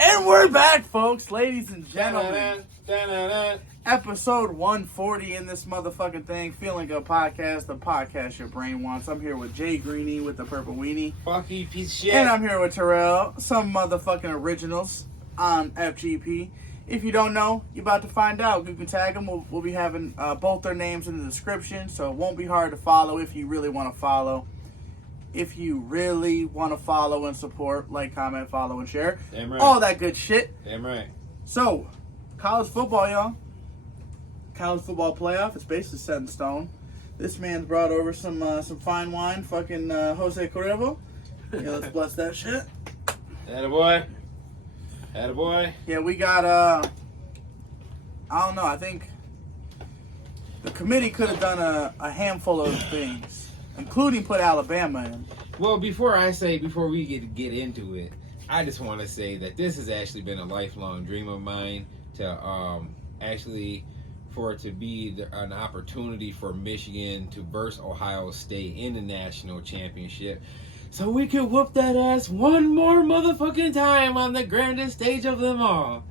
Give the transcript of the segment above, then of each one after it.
And we're back, folks, ladies and gentlemen. Episode 140 in this motherfucking thing. Feeling Good Podcast, the podcast your brain wants. I'm here with J Green with the purple weenie. Fuck you, piece of shit. And I'm here with Terrell. Some motherfucking originals on FGP. If you don't know, you're about to find out. You can tag them. We'll be having both their names in the description, so it won't be hard to follow if you really want to follow. If you really want to follow and support, like, comment, follow, and share. Damn right. All that good shit. Damn right. So, college football, y'all. College football playoff. It's basically set in stone. This man's brought over some fine wine. Fucking Jose Cuervo. Yeah, let's bless that shit. Attaboy. Attaboy. Yeah, we got, I don't know. I think the committee could have done a handful of things, including put Alabama in. Well, before we get into it, I just want to say that this has actually been a lifelong dream of mine to for it to be an opportunity for Michigan to verse Ohio State in the national championship, so we can whoop that ass one more motherfucking time on the grandest stage of them all.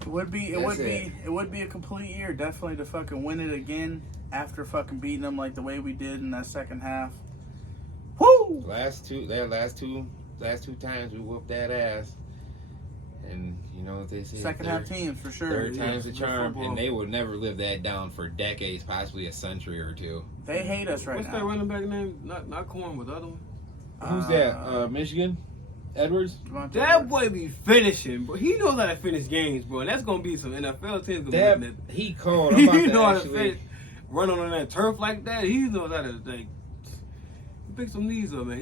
It would be a complete year, definitely, to fucking win it again after fucking beating them like the way we did in that second half. Woo! Last two times we whooped that ass, and you know what they say. Second half teams for sure. Third time's the charm, and they will never live that down for decades, possibly a century or two. They hate us right now. What's that running back name? Not Corn, but the other one. Who's that? Michigan? Edwards? That boy be finishing, bro. He knows how to finish games, bro. And that's gonna be some NFL teams gonna win that. He cold. I'm about He know how to actually finish, run on that turf like that. He knows how to pick some knees up, man.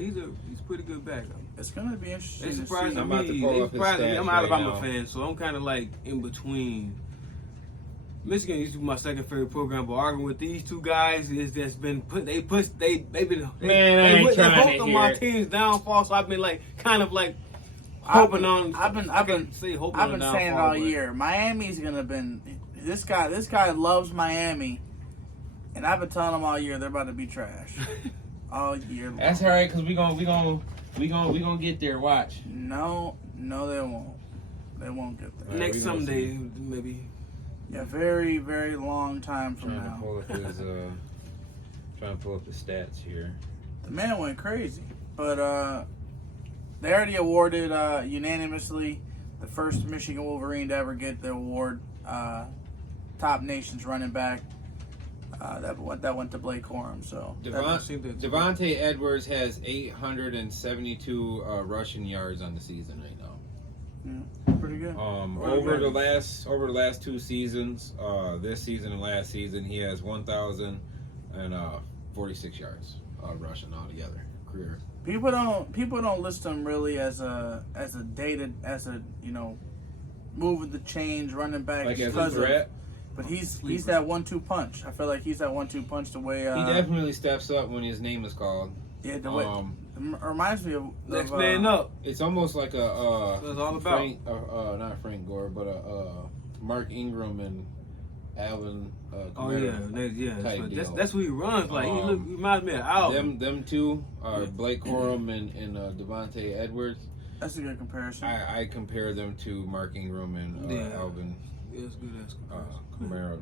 He's pretty good back. It's gonna be interesting. They to surprised see. I'm about to pull up his stats I'm an right Alabama now. fan, so I'm kind of like in between. Michigan used to be my second favorite program, but arguing with these two guys is that's been put. They've been trying both to of my hear it. team's downfall. So I've been hoping on. I've been saying it all year. Miami's gonna been this guy loves Miami, and I've been telling him all year they're about to be trash. All year long. That's all right, cause we gonna get there. Watch. No, they won't. They won't get there. Next someday, maybe. Yeah, very, very long time from Trying to now. pull up the stats here. The man went crazy, but they already awarded unanimously the first Michigan Wolverine to ever get the award, top nations running back. That went to Blake Corum. So Devontae Edwards has 872 rushing yards on the season right now. Yeah, pretty good. Over the last two seasons, this season and last season, he has 1,046 yards rushing altogether career. People don't list him really as a moving the change running back, Like as a threat. But he's that 1-2 punch. I feel like he's that 1-2 punch the way He definitely steps up when his name is called. Yeah, the way it reminds me of Next man up. It's almost like a That's all about. not Frank Gore, but Mark Ingram and Alvin. Oh Kamara yeah. type So deal. that's who he runs like. He reminds me of Al. Them two are Blake Corum and Devontae Edwards. That's a good comparison. I compare them to Mark Ingram and Alvin Yeah, that's good. That's Kamara.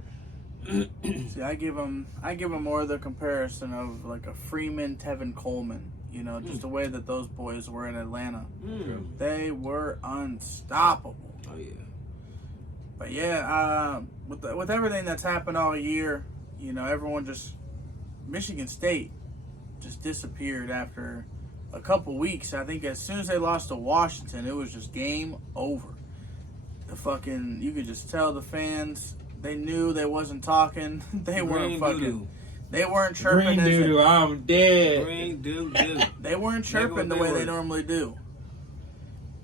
See, I give him more of the comparison of like a Freeman, Tevin Coleman. You know, just the way that those boys were in Atlanta. They were unstoppable. Oh yeah. But yeah, with everything that's happened all year, you know, Michigan State just disappeared after a couple weeks. I think as soon as they lost to Washington, it was just game over. You could just tell the fans, they knew they wasn't talking. They weren't chirping. Green doo-doo, I'm dead. Green doo-doo. They weren't chirping the way they normally do.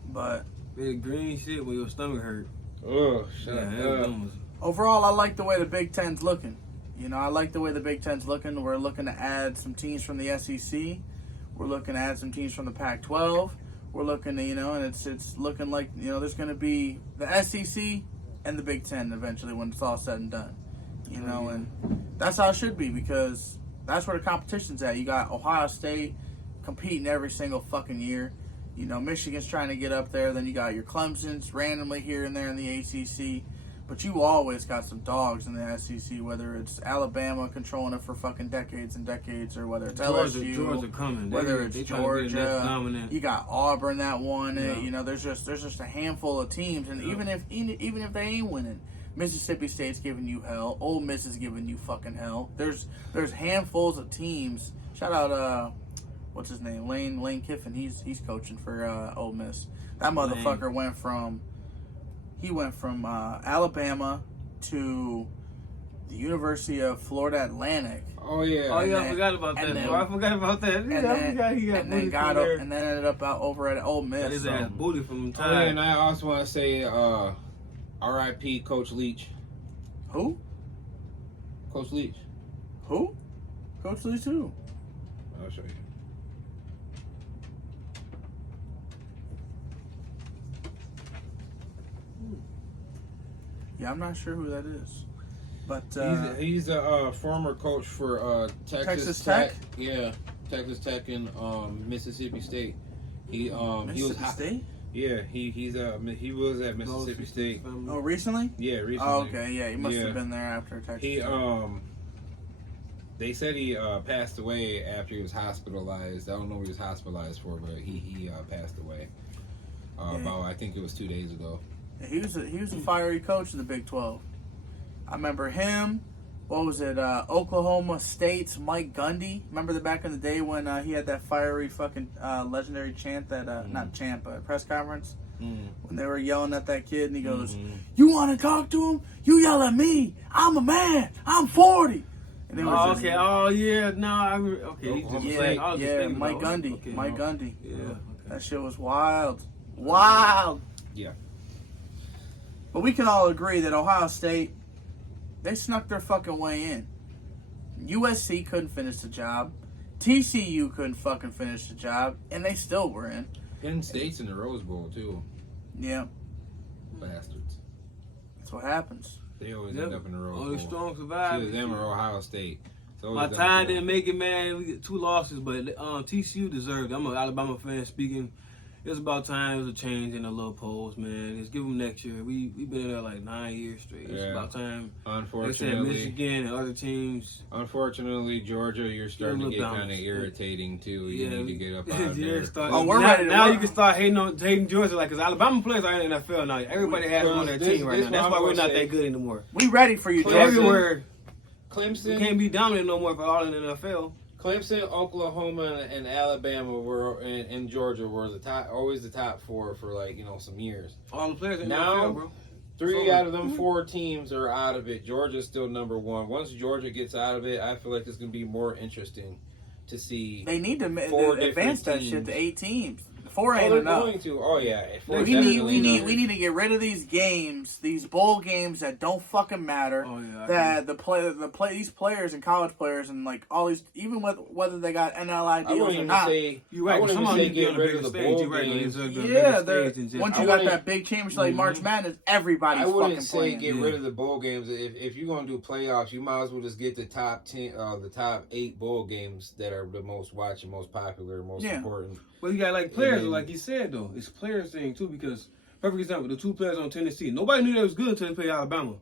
But green shit when your stomach hurt. Oh, shut up. Overall, I like the way the Big Ten's looking. You know, I like the way the Big Ten's looking. We're looking to add some teams from the SEC. We're looking to add some teams from the Pac-12. We're looking to, and it's looking like, there's going to be the SEC and the Big Ten eventually when it's all said and done. And that's how it should be, because that's where the competition's at. You got Ohio State competing every single fucking year. You know, Michigan's trying to get up there. Then you got your Clemson's randomly here and there in the ACC. But you always got some dogs in the SEC, whether it's Alabama controlling it for fucking decades and decades, or whether it's LSU, Georgia coming. whether it's Georgia. You got Auburn that won it. Yeah. You know, there's just a handful of teams, and even if they ain't winning, Mississippi State's giving you hell. Ole Miss is giving you fucking hell. There's handfuls of teams. Shout out what's his name? Lane Kiffin. He's coaching for Ole Miss. That motherfucker went from Alabama to the University of Florida Atlantic. Oh yeah. I forgot about that. I forgot about that. And then ended up out over at Ole Miss. That is a booty from time. Oh, yeah, and I also want to say, R.I.P. Coach Leach. Who? Coach Leach. Who? Coach Leach who? I'll show you. Yeah, I'm not sure who that is. But he's a former coach for Texas Tech? Yeah, Texas Tech and Mississippi State. He was State? Yeah, he was at Mississippi State. Oh, recently? Yeah, recently. Oh, okay, yeah, he must have been there after Texas. He they said he passed away after he was hospitalized. I don't know what he was hospitalized for, but he passed away about, I think it was 2 days ago. He was a fiery coach in the Big 12. I remember him. What was it? Oklahoma State's Mike Gundy. Remember the back in the day when he had that fiery fucking legendary chant that not chant but press conference when they were yelling at that kid and he goes, "You want to talk to him? You yell at me. I'm a man. I'm 40." And it was okay. Oh yeah. No. Okay. Mike Gundy. Okay, Mike Gundy. Yeah. Okay. That shit was wild. Wild. Yeah. But we can all agree that Ohio State, they snuck their fucking way in. USC couldn't finish the job. TCU couldn't fucking finish the job. And they still were in. Penn State's in the Rose Bowl, too. Yeah. Bastards. That's what happens. They always end up in the Rose Bowl. Only strong survive. Either them or Ohio State. My time didn't make it, man. We get 2 losses, but TCU deserved it. I'm an Alabama fan speaking. It's about time. It was a change in the little polls, man. Just give them next year. We've been there like 9 years straight. It's about time. Unfortunately, Michigan and other teams. Unfortunately, Georgia, you're starting to get kind of irritating too. You need to get up out of there. Now you can start hating Georgia, like, because Alabama players are in the NFL now. Everybody has them on their team right now. That's why we're not that good anymore. We ready for you, Georgia. Everywhere. Clemson. We can't be dominant no more for all in the NFL. Clemson, Oklahoma, and Alabama were and Georgia were always the top 4 for some years. All the players in now, the NFL, bro. 3 out of them 4 teams are out of it. Georgia's still number 1. Once Georgia gets out of it, I feel like it's going to be more interesting to see. They need to advance that shit to 8 teams. 4 ain't they're enough. Going to. Oh yeah. We need to get rid of these games, these bowl games that don't fucking matter. Oh yeah. That these players and college players and like all these, even whether they got NLI deals or not. You're right. Come on, get rid of the bowl games. Yeah, once you got that big championship like March Madness, everybody's fucking playing. I wouldn't say get rid of the bowl games. If you're gonna do playoffs, you might as well just get the top 10, the top 8 bowl games that are the most watched, most popular, most important. Well, you got like players, like you said though. It's a players thing too because, perfect example, the 2 players on Tennessee. Nobody knew they was good until they played Alabama.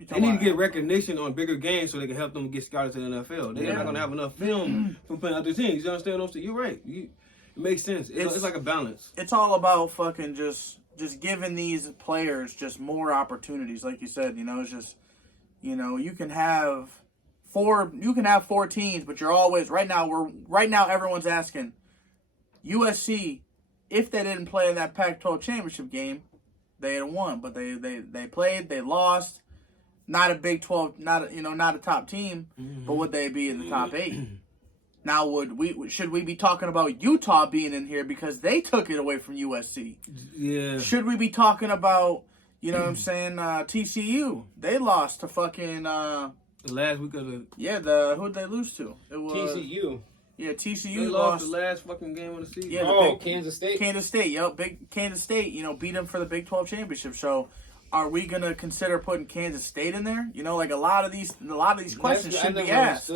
They need to get recognition on bigger games so they can help them get scouted to the NFL. They're not gonna have enough film from playing other teams. You understand what I'm saying? You're right. It makes sense. It's like a balance. It's all about fucking just giving these players just more opportunities, like you said. It's just, you can have 4 teams, but you're always right now everyone's asking USC, if they didn't play in that Pac-12 championship game, they had won. But they played, they lost. Not a Big 12, not a top team, but would they be in the top 8? Now, should we be talking about Utah being in here because they took it away from USC? Yeah. Should we be talking about, what I'm saying, TCU? They lost to fucking the last week of the who'd they lose to? It was TCU. Yeah, TCU they lost the last fucking game of the season. Yeah, Kansas State. Kansas State, big Kansas State, beat them for the Big 12 championship. So, are we gonna consider putting Kansas State in there? Like a lot of these questions should be asked.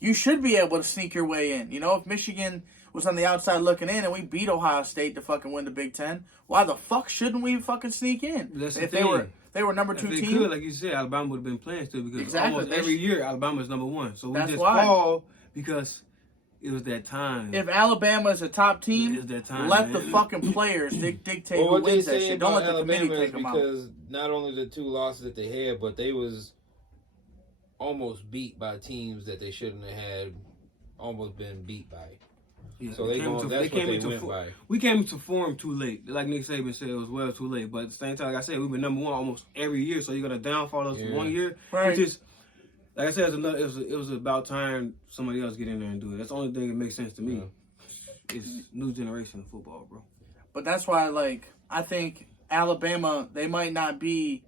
You should be able to sneak your way in. If Michigan was on the outside looking in, and we beat Ohio State to fucking win the Big Ten. Why the fuck shouldn't we fucking sneak in? That's if the thing. they were number 2 team. Could, like you said, Alabama would have been playing still because almost every year Alabama's number 1. So we just fall because it was that time. If Alabama is a top team, let the fucking players dictate who wins that shit. Don't let the committee take them out. Because not only the 2 losses that they had, but they was almost beat by teams that they shouldn't have had almost been beat by. Yeah, so that's what they went by. We came into form too late. Like Nick Saban said, it was well too late. But at the same time, like I said, we've been number 1 almost every year. So you're going to downfall us 1 year. Right. Which is, like I said, it was about time somebody else get in there and do it. That's the only thing that makes sense to me. Yeah. It's new generation of football, bro. But that's why, like, I think Alabama, they might not be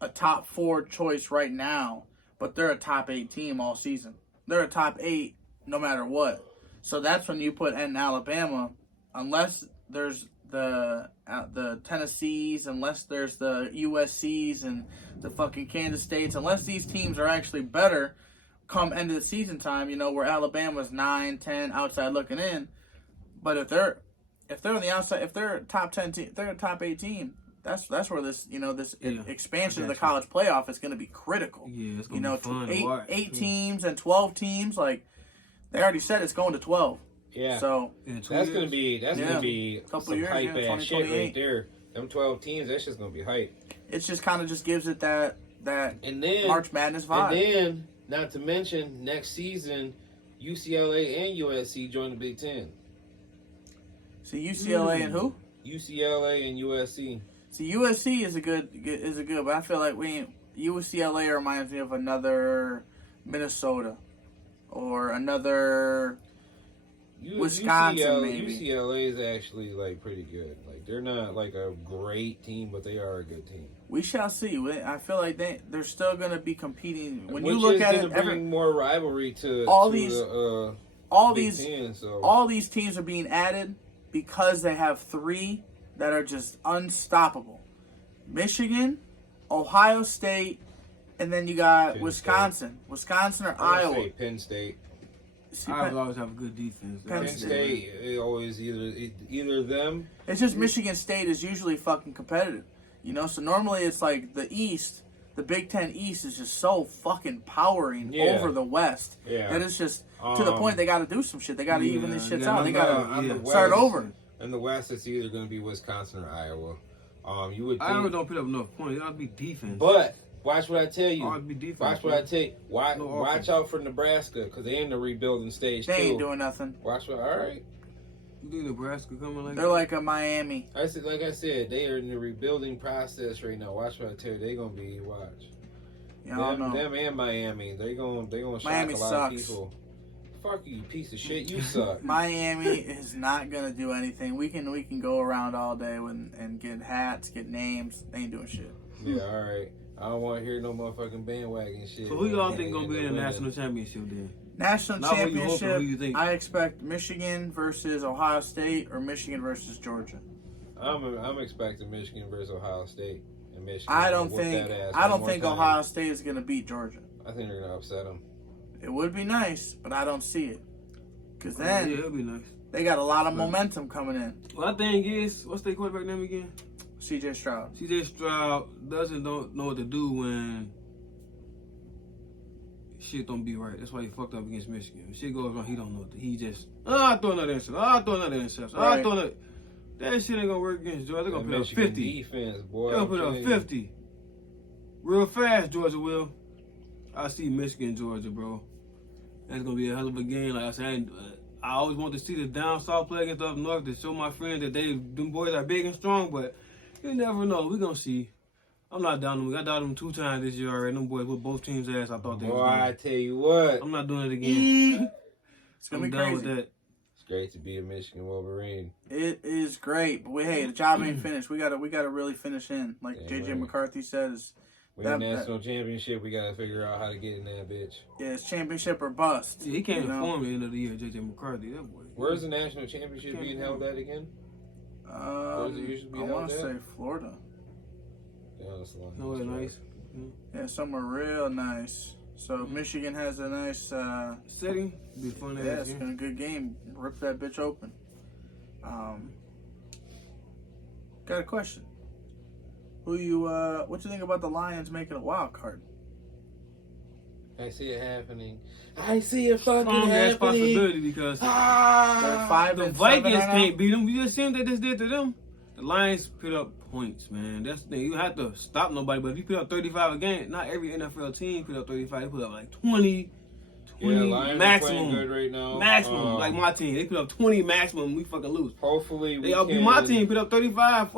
a top 4 choice right now, but they're a top 8 team all season. They're a top 8 no matter what. So that's when you put in Alabama, unless there's the Tennessees, unless there's the USCs and the fucking Kansas States, unless these teams are actually better come end of the season time, you know, where Alabama's 9, 10 outside looking in. But if they're on the outside, if they're a top 10 team, they're a top 8 team. That's where this expansion of the college playoff is going to be critical. Yeah, it's going to be fun to watch. 8 teams and 12 teams, like. They already said it's going to 12. Yeah. So that's gonna be a couple some years, hype ass shit right there. Them 12 teams, that's just gonna be hype. It's just kind of just gives it that and then, March Madness vibe. And then, not to mention, next season, UCLA and USC join the Big Ten. See UCLA and who? UCLA and USC. See USC is a good, but I feel like UCLA reminds me of another Minnesota. Or another Wisconsin, maybe. UCLA is actually like pretty good. Like they're not like a great team, but they are a good team. We shall see. I feel like they're still going to be competing. When you look at it, bring more rivalry to all these teams are being added because they have 3 that are just unstoppable: Michigan, Ohio State. And then you got Wisconsin or Iowa. Penn State. Iowa always have a good defense. Penn State it always either them. It's just Michigan State is usually fucking competitive, you know. So normally it's like the East, the Big Ten East is just so fucking powering over the West. Yeah. That it's just to the point they got to do some shit. They got to even this shit out. They got to start over. In the West, it's either going to be Wisconsin or Iowa. You would. Iowa don't put up enough points. It ought to be defense. But. Watch what I tell you. Watch what I tell you. Watch out for Nebraska because they're in the rebuilding stage too. They ain't doing nothing. Watch what. All right. You think Nebraska coming like? They're like a Miami. Like I said, they are in the rebuilding process right now. Watch what I tell you. They're gonna be Yeah, I don't know. Them and Miami. They're gonna shock Miami a lot sucks. of people. Fuck you piece of shit. You suck. Miami is not gonna do anything. We can go around all day and get hats, get names. They ain't doing shit. Yeah. All right. I don't want to hear no motherfucking bandwagon shit. So who y'all think gonna be in the national championship then? National championship. I expect Michigan versus Ohio State or Michigan versus Georgia. I'm expecting Michigan versus Ohio State and Michigan. I don't think Ohio State is gonna beat Georgia. I think they're gonna upset them. It would be nice, but I don't see it. Cause then it'd be nice. They got a lot of momentum coming in. Well, I think is what's their quarterback name again? C.J. Stroud. C.J. Stroud don't know what to do when shit don't be right. That's why he fucked up against Michigan. When shit goes wrong, he don't know what to, he just I throw another interception. Right. That shit ain't gonna work against Georgia. They're gonna put up 50. Defense, boy. They're gonna put up 50. Real fast, Georgia will. I see Michigan, Georgia, bro. That's gonna be a hell of a game. Like I said, I always want to see the down south play against up north to show my friends that them boys are big and strong, but you never know. We're going to see. I'm not down them. I doubted them 2 times this year already. Them boys with both teams' ass. I thought they was going. I tell you what. I'm not doing it again. It's going to be crazy. With that. It's great to be a Michigan Wolverine. It is great. But hey, the job ain't finished. We gotta really finish in. Like J.J. McCarthy says. We in national championship. We got to figure out how to get in that bitch. Yeah, it's championship or bust. Yeah, he can't perform at the end of the year, J.J. McCarthy. That boy. Where's the national championship being held at again? Where's it usually be held at? I want to say Florida. Yeah, that's a lot. Nowhere nice. Yeah, somewhere real nice. So if Michigan has a nice setting, be fun. Yeah, it's been a good game. Rip that bitch open. Got a question. What you think about the Lions making a wild card? I see it happening. I see it fucking Strong ass happening. possibility because They're 5 the and Vikings 7 right now. can't beat them. You just seen what they just did to them. The Lions put up points, man. That's the thing. You have to stop nobody, but if you put up 35 a game, not every NFL team put up 35. They put up like 20 Lions maximum. are playing good right now. Maximum, like my team. They put up 20 maximum. We fucking lose. Hopefully we can. My team put up 35.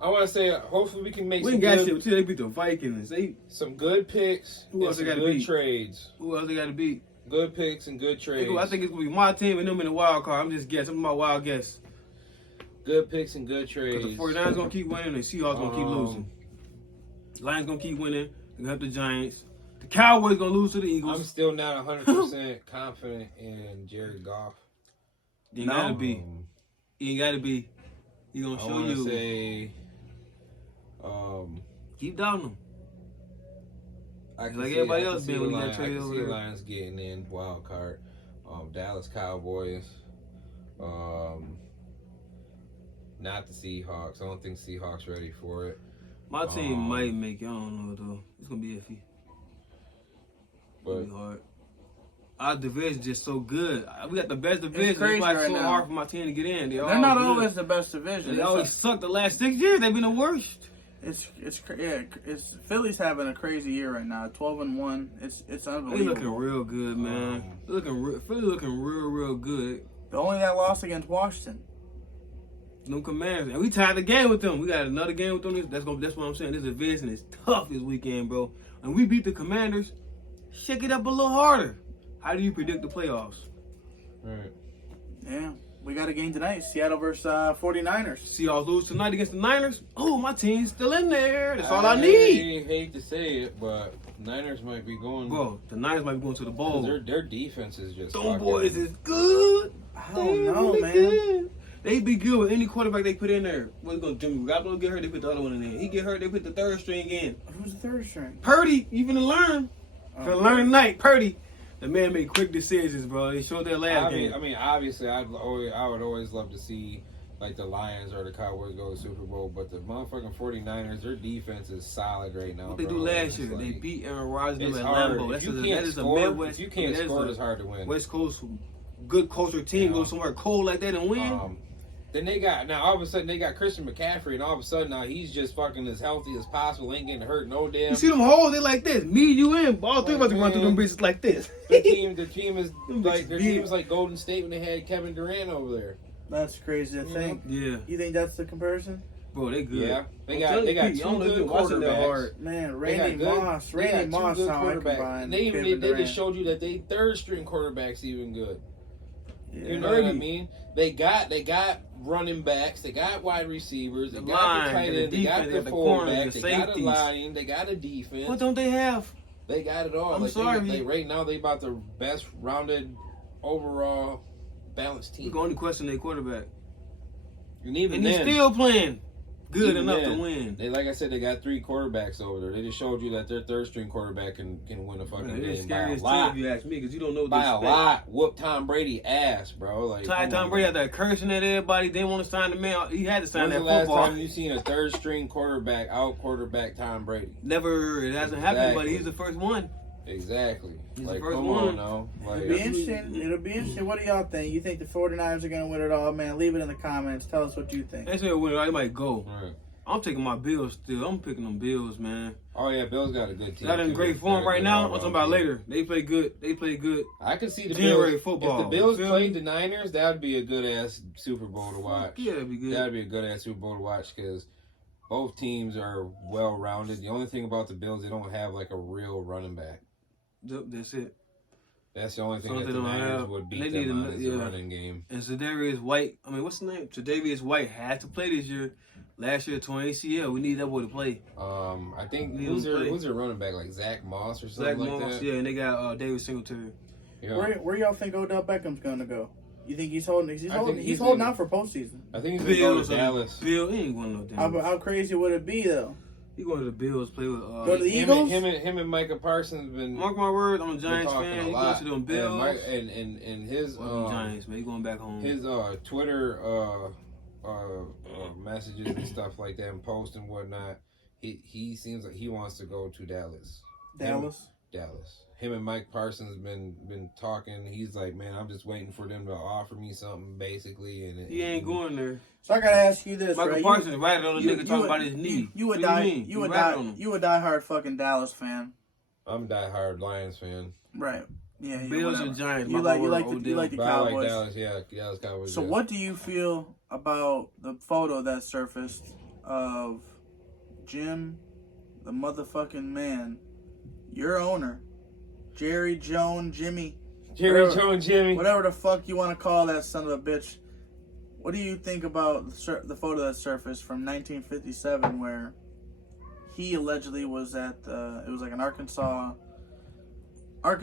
I want to say, hopefully we can make We some ain't got good, shit until they beat the Vikings. some good picks Who and else they some gotta good beat? trades. Who else they got to beat? Good picks and good trades. I think it's going to be my team and them in the wild card. I'm just guessing. I'm my wild guess. Good picks and good trades. Because the 49ers going to keep winning and the Seahawks going to keep losing. Lions going to keep winning. They're going to have the Giants. The Cowboys going to lose to the Eagles. I'm still not 100% confident in Jared Goff. You ain't got to be. You ain't got to be. He going to I show want to you. say... keep down them. I can Like see, everybody I else can see been the when you got Lions, I traded can over see there. Lions getting in wild card. Dallas Cowboys. Not the Seahawks. I don't think Seahawks ready for it. My team might make it. I don't know, though. It's going to be iffy. But It'll be hard. Our division just so good. We got the best division. It's crazy like right so now. hard for my team to get in. They're not good. always the best division. They always suck the last 6 years. They've been the worst. It's Philly's having a crazy year right now. 12-1. It's They unbelievable. looking real good, man. Philly looking real good. The only that lost against Washington. No Commanders, and we tied the game with them. We got another game with them. That's what I'm saying. This division is tough this weekend, bro. And we beat the Commanders. Shake it up a little harder. How do you predict the playoffs? right. Yeah, we got a game tonight. Seattle versus 49ers. Seahawks lose tonight against the Niners. Oh, my team's still in there. That's all I need. I hate to say it, but Niners might be going. Bro, the Niners might be going to the bowl. Their defense is just. Them fucking- boys is good. I don't know, really man. good. They be good with any quarterback they put in there. What's going to Jimmy Garoppolo get hurt? They put the other one in there. He get hurt. They put the third string in. Who's the third string? Purdy, even to learn. Oh, For learn tonight, Purdy. The man made quick decisions, bro. They showed their last game. I mean, obviously, I would always love to see like the Lions or the Cowboys go to the Super Bowl, but the motherfucking 49ers, their defense is solid right now. What they bro. do last It's year? Like, They beat Aaron Rodgers it's at hard. Lambeau. If you That can't is a score, Midwest. if you can't that is score, a it's hard to win. West Coast, good culture team. Yeah. Go somewhere cold like that and win. Then they got all of a sudden they got Christian McCaffrey, and all of a sudden now he's just fucking as healthy as possible, ain't getting hurt no damn. You see them holes? They like this. Me, you in. All three of us are going through them bitches like this. The team is Them like bitches their big. team is like Golden State when they had Kevin Durant over there. That's crazy to think. Yeah, You think that's the comparison? bro, they good. Yeah, they I'm got telling you, Pete, I two don't know if good you're watching that quarterbacks. hard. Man, They Randy got Moss. they Randy got two Moss good sound like quarterbacks. combined. They Kevin just Durant. showed you that they third string quarterbacks even good. Yeah. You know what I mean? They got running backs, they got wide receivers, they The got line, the tight the end, they got defense, the they got the corners, fullback, the they got a safeties. line, they got a defense. What don't they have? They got it all. I'm Like, sorry. They right now they about the best rounded overall balanced We team. can only question their quarterback. And even And he's then, still playing good even enough then, to win. They like I said, they got three quarterbacks over there. They just showed you that their third string quarterback can win a fucking Man, it's game by scary a as lot. hell if you ask me, because you don't know what to By a expect. lot. Whoop Tom Brady ass, bro. Like Tom Brady had that cursing at everybody. They want to sign the man. He had to sign When's that the last football. time you seen a third string quarterback out quarterback Tom Brady? Never. It hasn't happened, but Exactly. he's the first one. Exactly. He's like, the first come one. on now. Like, It'll be interesting. It'll be interesting. What do y'all think? You think the 49ers are going to win it all, man? Leave it in the comments. Tell us what you think. They said winner. I might go. right. I'm taking my Bills still. I'm picking them Bills, man. Oh yeah, Bill's got a good team. They're in too. great form They're a right good now. I'm all-around talking about team. later. They play good. They play good. I could see the January Bills. football. If the Bills You feel played me? the Niners, that would be a good ass Super Bowl to watch. Yeah, it'd be good. That'd be a good ass Super Bowl to watch because both teams are well rounded. The only thing about the Bills, they don't have like a real running back. Yep, that's it. That's the only thing Something that the they don't Niners have. would They beat need them a- on is yeah. the running game. And Tre'Davious White. I mean, what's the name? Tre'Davious White had to play this year. Last year, torn ACL. We need that boy to play. I think Need who's him to play. their running back like Zach Moss or Zach something like Moss, that. yeah, and they got David Singletary. Yeah. Where y'all think Odell Beckham's going to go? You think he's holding? He's I holding. think He's he's holding in- out for postseason. I think he's gonna go Bills, to Dallas. Bill, he ain't going no damn. How crazy would it be though? He going to the Bills, play with. Go to the Eagles. Him and Micah Parsons been. Mark my word, I'm a Giants fan. He going to them Bills. And his Giants, man, he going back home. His Twitter messages and stuff like that, and posts and whatnot. He seems like he wants to go to Dallas. Dallas. Him and Mike Parsons been talking. He's like, man, I'm just waiting for them to offer me something, basically. And he ain't going there. So I gotta ask you this, Michael Parsons ratted on the nigga talking about his knee. You a diehard fucking Dallas fan. I'm a diehard Lions fan. Right. Yeah. Bills and Giants. You like the Cowboys. I like Dallas. Yeah, Dallas Cowboys. So what do you feel about the photo that surfaced of Jim, the motherfucking man, your owner, Jerry Jones Jimmy, whatever the fuck you want to call that son of a bitch? What do you think about the photo that surfaced from 1957 where he allegedly was at it was like an Arkansas I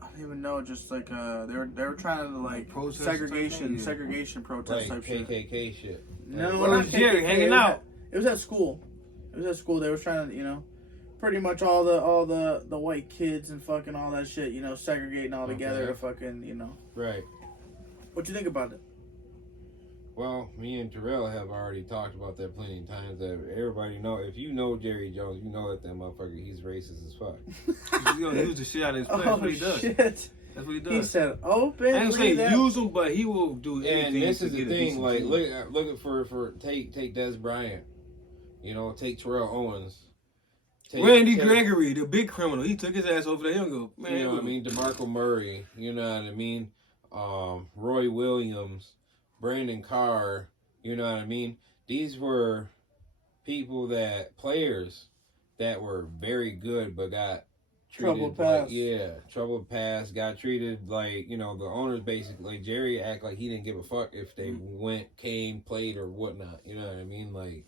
don't even know, just like they were trying to like segregation protest like type KKK shit. No, not Jerry hanging out. It was at school. They were trying to, pretty much all the white kids and fucking all that shit, segregating all together to fucking, Right. What you think about it? Well, me and Terrell have already talked about that plenty of times. That everybody know, if you know Jerry Jones, you know that motherfucker, he's racist as fuck. He's gonna use the shit out of his play. That's what he does. Shit. That's what he does. He said, "Open." I ain't saying use him, but he will do anything. And this is to the get thing. Like, look for take Des Bryant. Take Terrell Owens. Randy Gregory, the big criminal. He took his ass over there and go, man. You know what I mean? DeMarco Murray. You know what I mean? Roy Williams, Brandon Carr. You know what I mean? These were players that were very good, but got treated troubled past, got treated like, the owners basically, Jerry act like he didn't give a fuck if they came, played, or whatnot. You know what I mean? Like,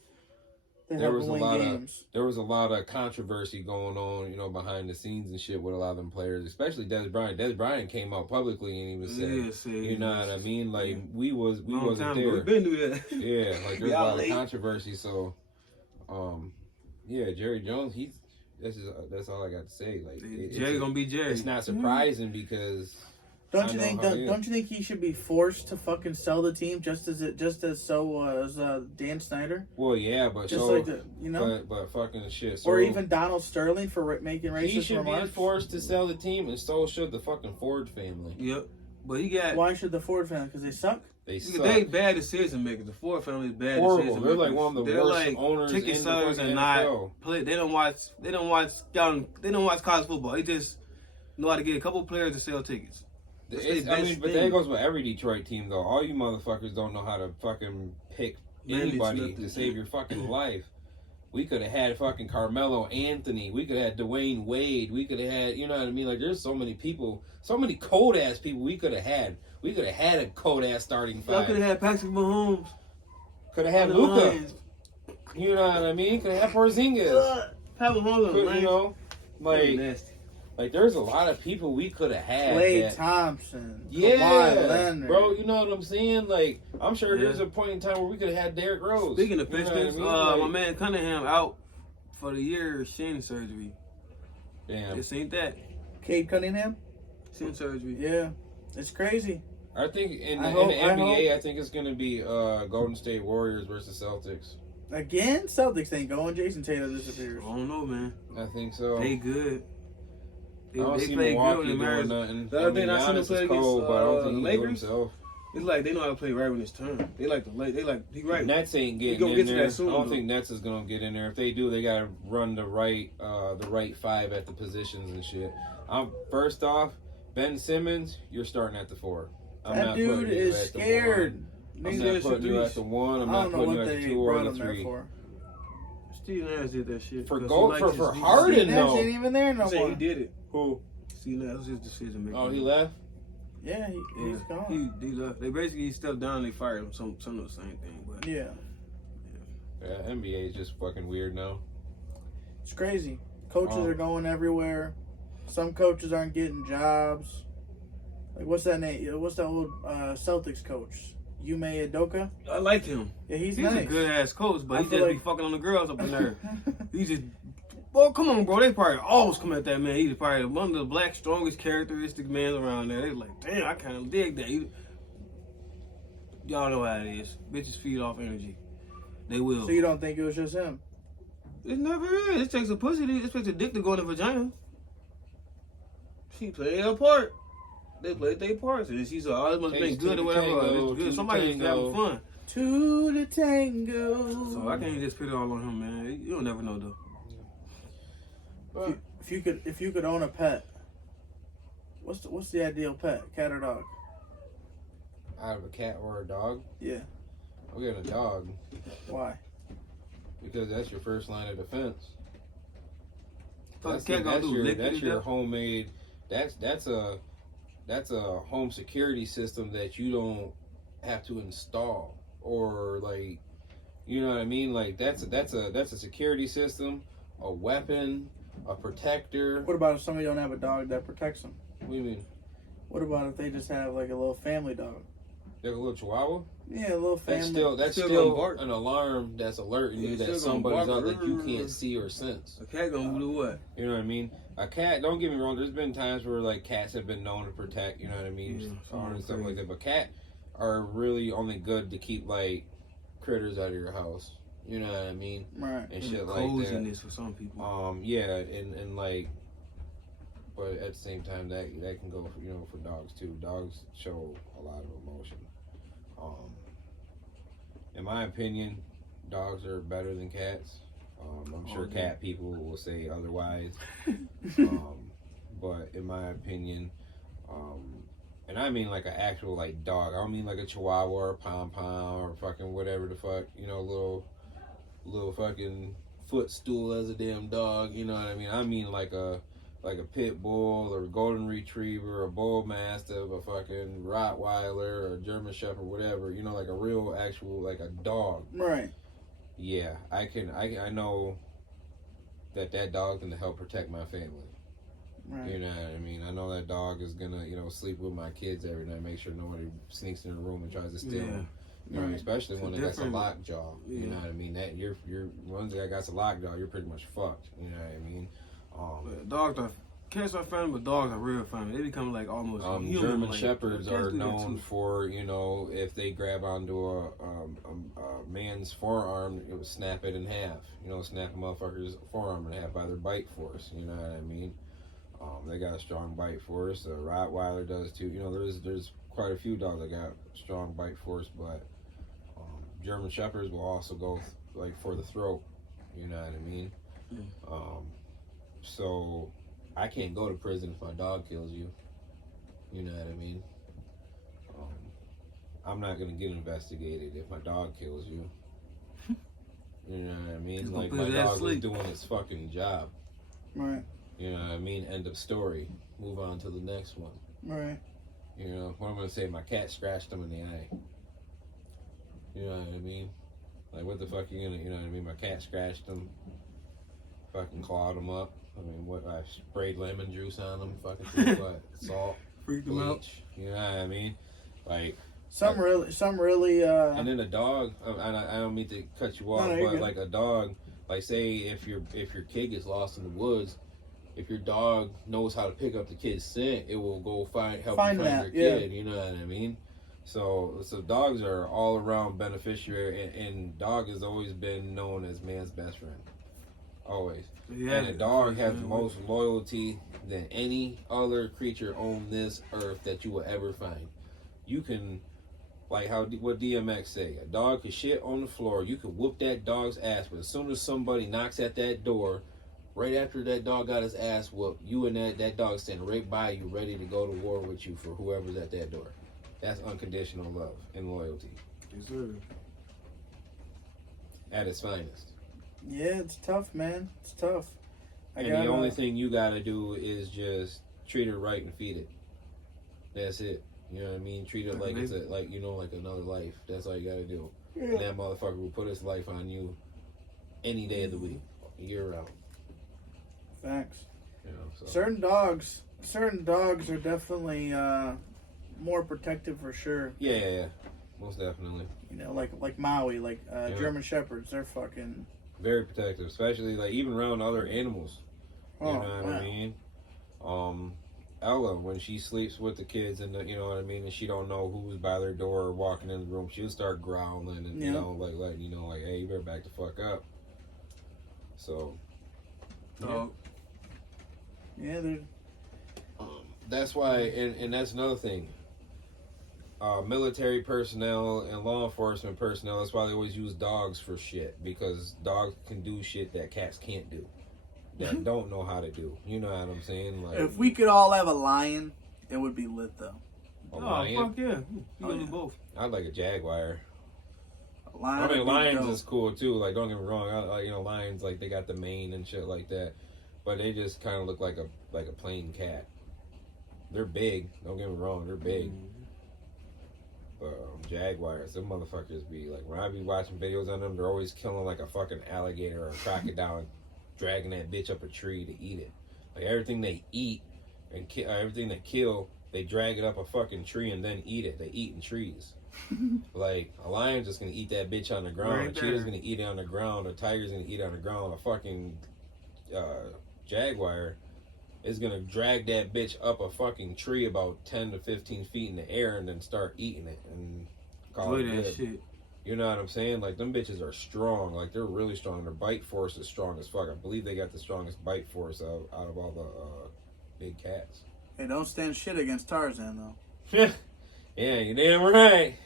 there was a lot of controversy going on, behind the scenes and shit with a lot of them players, especially Des Bryant. Des Bryant came out publicly and he was saying, you know what I mean? Like, we wasn't there. We've been through that. Yeah, like there's a lot of controversy. So, Jerry Jones, that's all I got to say. Like, Jerry gonna be Jerry. It's not surprising because. Don't you think he should be forced to fucking sell the team just as so was Dan Snyder? Well, yeah, but just so like but fucking shit. So or even Donald Sterling for making racist remarks. He should be forced to sell the team, and so should the fucking Ford family. Yep, but he got. Why should the Ford family? Because they suck. They bad decision makers. The Ford family is bad decision makers. They're like one of the worst owners in the fucking NFL. They don't watch college football. They just know how to get a couple players to sell tickets. But that goes with every Detroit team, though. All you motherfuckers don't know how to fucking pick anybody to save your fucking life. We could have had fucking Carmelo Anthony. We could have had Dwayne Wade. We could have had, you know what I mean? Like, there's so many people, so many cold-ass people we could have had. We could have had a cold-ass starting five. Y'all could have had Patrick Mahomes. Could have had Luka. You know what I mean? Could have had Porzingis. Patrick Mahomes, Like, there's a lot of people we could have had. Klay Thompson. Yeah, Kawhi Leonard. Bro, you know what I'm saying? Like, I'm sure there's a point in time where we could have had Derrick Rose. Speaking of Pistons, my man Cunningham out for the year, shin surgery. Damn. Just ain't that. Cade Cunningham? Shin surgery. Yeah. It's crazy. I think in the NBA, I think it's going to be Golden State Warriors versus Celtics. Again? Celtics ain't going. Jason Taylor disappears. I don't know, man. I think so. They good. I don't see Milwaukee doing nothing. The other thing I seen them play against the Lakers. It's like they know how to play right when it's time. They like he right. Nets ain't getting in there. I don't think Nets is gonna get in there. If they do, they gotta run the right five at the positions and shit. First off, Ben Simmons, you're starting at the 4. That dude is scared. I'm not putting you at the 1. I'm not putting you at the 2 or the 3. Steve Nash did that shit. For Harden, Steve Nash ain't even there no more. He did it. Who? Steve Nash was his decision maker. Oh, he left? Yeah, he's gone. He left. They basically stepped down and they fired him. Some of the same thing. But yeah, NBA is just fucking weird now. It's crazy. Coaches are going everywhere. Some coaches aren't getting jobs. Like, what's that name? What's that old Celtics coach? Yume Udoka. I like him. Yeah, he's a nice. good ass coach, but I he feel just be like- fucking on the girls up in there. He just, boy, come on, bro. They probably always come at that man. He's probably one of the black strongest characteristic men around there. They like, damn, I kind of dig that. Y'all know how it is. Bitches feed off energy. They will. So you don't think it was just him? It never is. It takes a pussy. It takes a dick to go in the vagina. She played her part. They played their parts, and she's all it must have been good or whatever. It's good. Somebody was having fun. To the tango. So I can't just put it all on him, man. You'll never know though. But if you could own a pet, what's the ideal pet? Cat or dog? Out of a cat or a dog? Yeah. I'm getting a dog. Why? Because that's your first line of defense. That's your homemade. That's a home security system that you don't have to install, or like, you know what I mean? Like that's a security system, a weapon, a protector. What about if somebody don't have a dog that protects them? What do you mean? What about if they just have like a little family dog? Like a little chihuahua? Yeah, a little family. That's still an alarm that's alerting you that somebody's out that you can't see or sense. A cat gonna do what? You know what I mean? A cat, don't get me wrong, there's been times where like cats have been known to protect, you know what I mean? And stuff like that. But cat are really only good to keep like critters out of your house. You know what I mean? Right. And shit like that. Coziness for some people. Yeah, and like, but at the same time that can go for, you know, for dogs too. Dogs show a lot of emotion. In my opinion, dogs are better than cats. I'm sure cat people will say otherwise. But in my opinion, and I mean like an actual like dog. I don't mean like a chihuahua or a pom-pom or fucking whatever the fuck, you know, little fucking footstool as a damn dog, you know what I mean? I mean like a pit bull or a golden retriever, a bull mastiff, a fucking Rottweiler or a German Shepherd, whatever, you know, like a real actual like a dog. Right. Yeah, I know that dog can help protect my family. Right. You know what I mean? I know that dog is gonna, you know, sleep with my kids every night, make sure nobody sneaks in the room and tries to steal them. You know, especially when it got a lockjaw. You know what I mean? That you're once that got a lockjaw, you're pretty much fucked. You know what I mean? Cats are family, but dogs are real family. They become like almost human. German Shepherds are known for, you know, if they grab onto a man's forearm, it would snap it in half. You know, snap a motherfucker's forearm in half by their bite force. You know what I mean? They got a strong bite force. A Rottweiler does too. You know, there's quite a few dogs that got strong bite force, but German Shepherds will also go like for the throat. You know what I mean? So I can't go to prison if my dog kills you. You know what I mean? I'm not gonna get investigated if my dog kills you. You know what I mean? Like my dog was doing its fucking job. Right. You know what I mean? End of story. Move on to the next one. Right. You know, what I'm gonna say, my cat scratched him in the eye. You know what I mean? Like, what the fuck you gonna, you know what I mean? My cat scratched him, fucking clawed him up. I mean, what, I sprayed lemon juice on him, fucking what, salt, freaked him out. You know what I mean? Like, some really. And then a dog. I don't mean to cut you off, but like a dog, like say if your kid gets lost in the woods, if your dog knows how to pick up the kid's scent, it will go help you find your kid. You know what I mean? So dogs are all around beneficiary, and dog has always been known as man's best friend. Always. Yeah, and a dog has the most loyalty than any other creature on this earth that you will ever find. You can, like what DMX say, a dog could shit on the floor. You could whoop that dog's ass, but as soon as somebody knocks at that door, right after that dog got his ass whooped, you and that dog standing right by you, ready to go to war with you for whoever's at that door. That's unconditional love and loyalty. Yes, sir. At its finest. Yeah, it's tough, man. It's tough. The only thing you gotta do is just treat it right and feed it. That's it. You know what I mean? Treat it like it's like another life. That's all you gotta do. Yeah. And that motherfucker will put his life on you any day of the week, year round. Facts. You know, so. Certain dogs are definitely more protective for sure. Yeah. most definitely. You know, like Maui, like German Shepherds, they're fucking very protective, especially like even around other animals. You know what I mean? Ella, when she sleeps with the kids and you know what I mean, and she don't know who's by their door or walking in the room, she'll start growling and you know, like letting you know, like, hey, you better back the fuck up. So, that's why, and that's another thing. Military personnel and law enforcement personnel, that's why they always use dogs for shit, because dogs can do shit that cats can't do. That don't know how to do. You know what I'm saying? Like, if we could all have a lion, it would be lit though. A lion? Fuck yeah. You do both. I'd like a jaguar. A lion, I mean, lions is cool too. Like, don't get me wrong. You know, lions, like, they got the mane and shit like that, but they just kind of look like a plain cat. They're big. Don't get me wrong. They're big. Jaguars, them motherfuckers be like, when I be watching videos on them, they're always killing like a fucking alligator or a crocodile and dragging that bitch up a tree to eat it. Like, everything they eat and everything they kill, they drag it up a fucking tree and then eat it. They eat in trees. Like, a lion's just gonna eat that bitch on the ground. A cheetah's gonna eat it on the ground. A tiger's gonna eat it on the ground. A fucking jaguar is gonna drag that bitch up a fucking tree about 10 to 15 feet in the air and then start eating it and call it good. Shit. You know what I'm saying? Like, them bitches are strong. Like, they're really strong. Their bite force is strong as fuck. I believe they got the strongest bite force out of all the big cats. Hey, don't stand shit against Tarzan though. Yeah, you're damn right.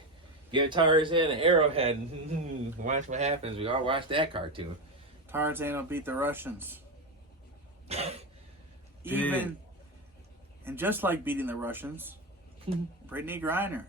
Get Tarzan an arrowhead and watch what happens. We all watch that cartoon. Tarzan will beat the Russians. Even, and just like beating the Russians, Brittney Griner,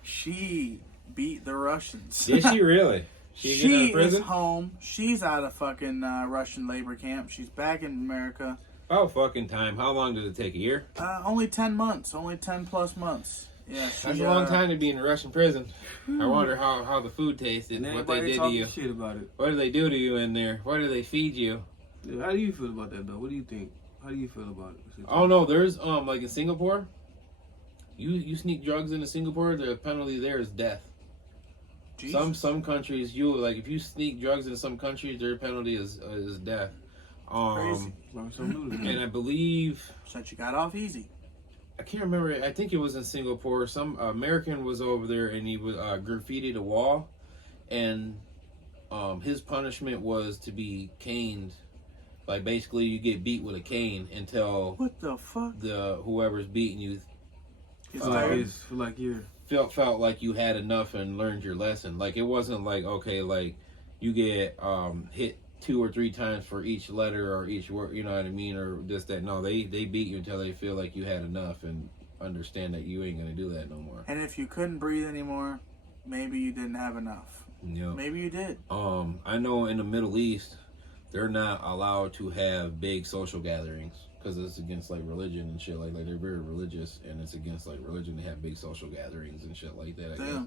she beat the Russians. Did she really? She is home. She's out of fucking Russian labor camp. She's back in America. Oh, fucking time. How long did it take? A year? Only 10 months. Only 10 plus months. Yeah, that's a long time to be in a Russian prison. I wonder how the food tasted, what they did to you. Shit about it. What do they do to you in there? What do they feed you? Yeah, how do you feel about that, though? What do you think? How do you feel about it? Oh no, there's like in Singapore, you sneak drugs into Singapore, the penalty there is death. Jesus. Some countries, if you sneak drugs into some countries, their penalty is death. Crazy. And I believe since you got off easy. I can't remember. I think it was in Singapore. Some American was over there and he was graffitied a wall, and his punishment was to be caned. Like, basically, you get beat with a cane until what the fuck? Whoever's beating you felt like you had enough and learned your lesson. Like, it wasn't like, okay, like you get hit 2 or 3 times for each letter or each word, you know what I mean, or this, that. No, they beat you until they feel like you had enough and understand that you ain't gonna do that no more. And if you couldn't breathe anymore, maybe you didn't have enough. Yep. Maybe you did. I know in the Middle East, they're not allowed to have big social gatherings because it's against like religion and shit like they're very religious, and it's against like religion to have big social gatherings and shit like that. I guess.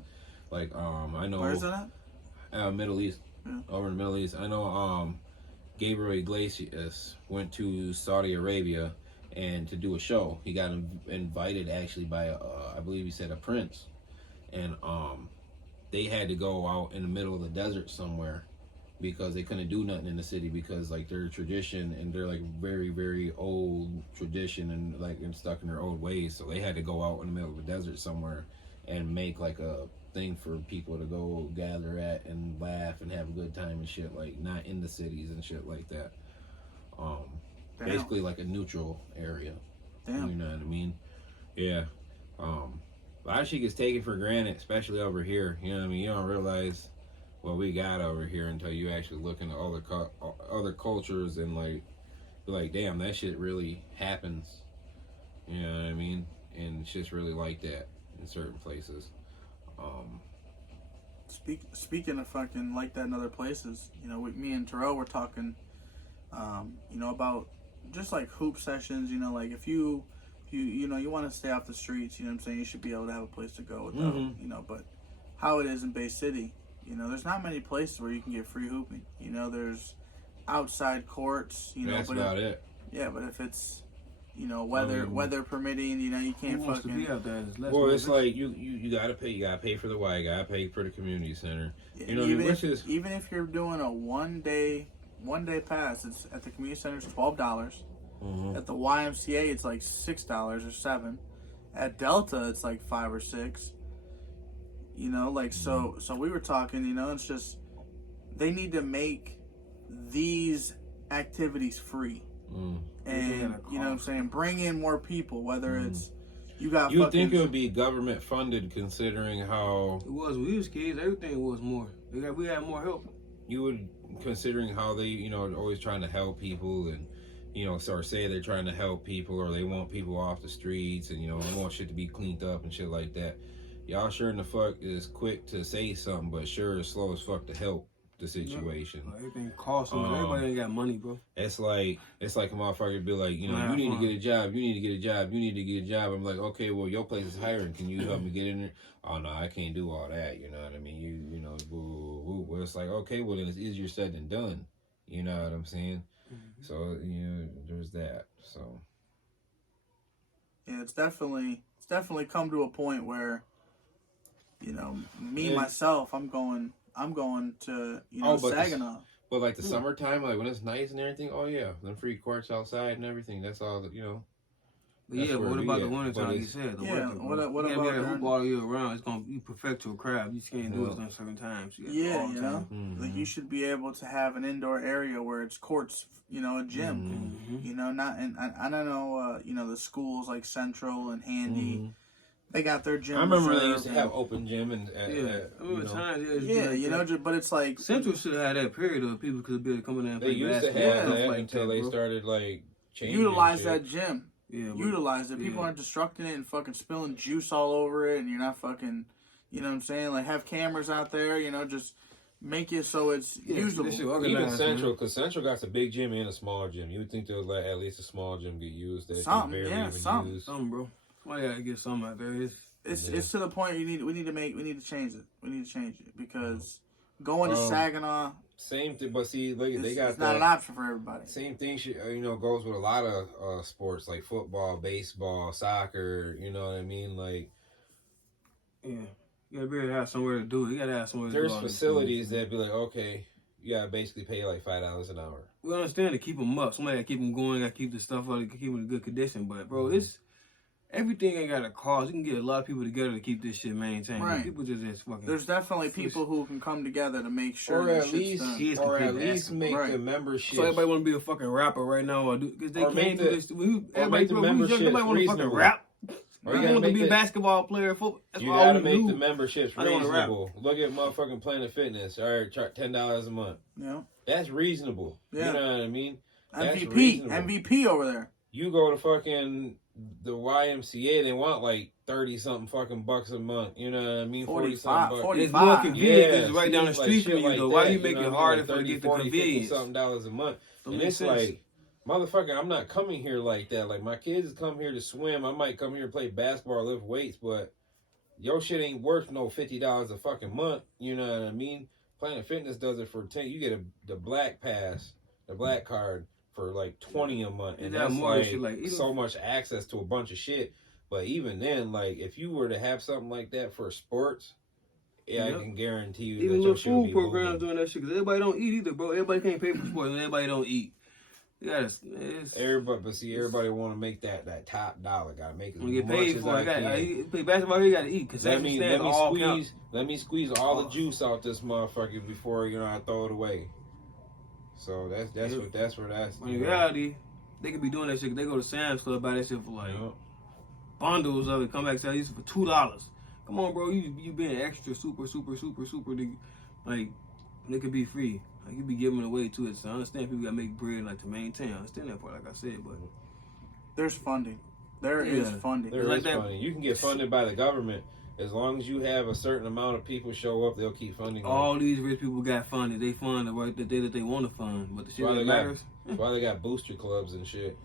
Like I know. Where's that at? Middle East. Yeah. Over in the Middle East. I know Gabriel Iglesias went to Saudi Arabia and to do a show. He got invited actually by I believe he said a prince, and they had to go out in the middle of the desert somewhere because they couldn't do nothing in the city because like their tradition and they're like very, very old tradition and like and stuck in their old ways. So they had to go out in the middle of the desert somewhere and make like a thing for people to go gather at and laugh and have a good time and shit, like not in the cities and shit like that. Basically like a neutral area. Damn. You know what I mean? Yeah. A lot of shit gets taken for granted, especially over here. You know what I mean? You don't realize what we got over here until you actually look into other cultures and like, be like, damn, that shit really happens. You know what I mean? And it's just really like that in certain places. Speaking of fucking like that in other places, you know, me and Terrell were talking, you know, about just like hoop sessions. You know, like if you want to stay off the streets, you know what I'm saying, you should be able to have a place to go without, you know, but how it is in Bay City, you know, there's not many places where you can get free hooping. You know, there's outside courts, you know, that's about it. Yeah, but if it's You know, weather permitting, you know, you can't who wants fucking. To be out there? Well, it's like you gotta pay. You gotta pay for the Y. You gotta pay for the community center. You know, Even if you're doing a one day pass, it's at the community center it's $12. Mm-hmm. At the YMCA, it's like $6 or $7. At Delta, it's like $5 or $6. You know, like so we were talking. You know, it's just they need to make these activities free. And you know what I'm saying, bring in more people, whether it's you think it would be government funded considering how it was when we was kids. Everything was more. We had more help. You would considering how they, you know, are always trying to help people and, you know, or say they're trying to help people or they want people off the streets and, you know, they want shit to be cleaned up and shit like that. Y'all sure in the fuck is quick to say something, but sure is slow as fuck to help the situation. Everything costs so much. Everybody ain't got money, bro. It's like a motherfucker be like, you know, you need to get a job, you need to get a job, you need to get a job. I'm like, okay, well, your place is hiring. Can you help me get in there? Oh no, I can't do all that. You know what I mean? You know, well, it's like, okay, well then it's easier said than done. You know what I'm saying? So you know, there's that. So yeah, it's definitely come to a point where, you know, myself, I'm going to, you know, Saginaw. But like the summertime, like when it's nice and everything, oh yeah, them free courts outside and everything. That's all that, you know. But yeah, but what about the winter time? Like you said, what about hoop all year round? It's you perfect your craft. You just can't do it on certain times. You know, like you should be able to have an indoor area where it's courts, you know, a gym. You know, not and I don't know, you know, the schools like Central and Handy. They got their gym. I remember they used to have open gym and you know, but it's like Central should have had that period of people could be coming in and they play used to have that until they started like changing. Utilize that gym. Yeah, utilize it. People aren't destructing it and fucking spilling juice all over it, and you're not fucking, you know what I'm saying? Like have cameras out there, you know, just make it so it's usable. Even Central, because Central got a big gym and a small gym. You would think there was like at least a small gym get used. Something, bro. Why you gotta get something out there? It's to the point we need to change it. We need to change it because going to Saginaw. Same thing, but see, look, they got it's not an option for everybody. Same thing, you know, goes with a lot of sports like football, baseball, soccer. You know what I mean? Like, yeah, you gotta be able to have somewhere to do it. You gotta have somewhere. There's facilities that be like, okay, you gotta basically pay like $5 an hour. We understand to keep them up. Somebody gotta keep them going. Gotta keep the stuff up. Keep them in good condition. But bro, everything ain't got a cost. You can get a lot of people together to keep this shit maintained. Right. People just fucking. There's definitely people who can come together to make sure, or at least make the membership. So everybody want to be a fucking rapper right now, or because they can't do this. Everybody want to fucking rap. Or you want to be a basketball player. You gotta make the memberships reasonable. Look at motherfucking Planet Fitness. All right, charge $10 a month. Yeah, that's reasonable. Yeah. You know what I mean? MVP over there. You go to fucking the YMCA, they want like 30 something fucking bucks a month. You know what I mean? 40 something bucks. It's more convenient because it's right down the street from you. Though. Why do you make it harder to get the convenience? $something a month. And it's like, motherfucker, I'm not coming here like that. Like my kids come here to swim. I might come here and play basketball, or lift weights, but your shit ain't worth no $50 a fucking month. You know what I mean? Planet Fitness does it for 10. You get the black pass, the black card, for like 20 a month, and that's like so much access to a bunch of shit. But even then, like if you were to have something like that for sports, I can guarantee you even that little food programs doing that shit because everybody don't eat either, bro. Everybody can't pay for sports, and everybody don't eat. Everybody want to make that top dollar. Got to make as much get paid as for I it. can. Play basketball, you got to eat. Cause let me squeeze all the juice out this motherfucker before I throw it away. So that's where that's. In reality, they could be doing that shit. They go to Sam's Club, buy that shit for like bundles of it. Come back and sell these for $2. Come on, bro. You being extra super. Like it could be free. Like you be giving it away to it. So I understand people gotta make bread like to maintain. I understand that part, like I said, but there's funding. There is funding. There is funding. You can get funded by the government. As long as you have a certain amount of people show up, they'll keep funding. All these rich people got funded. They fund right the day that they want to fund. But the shit that matters. That's why they got booster clubs and shit.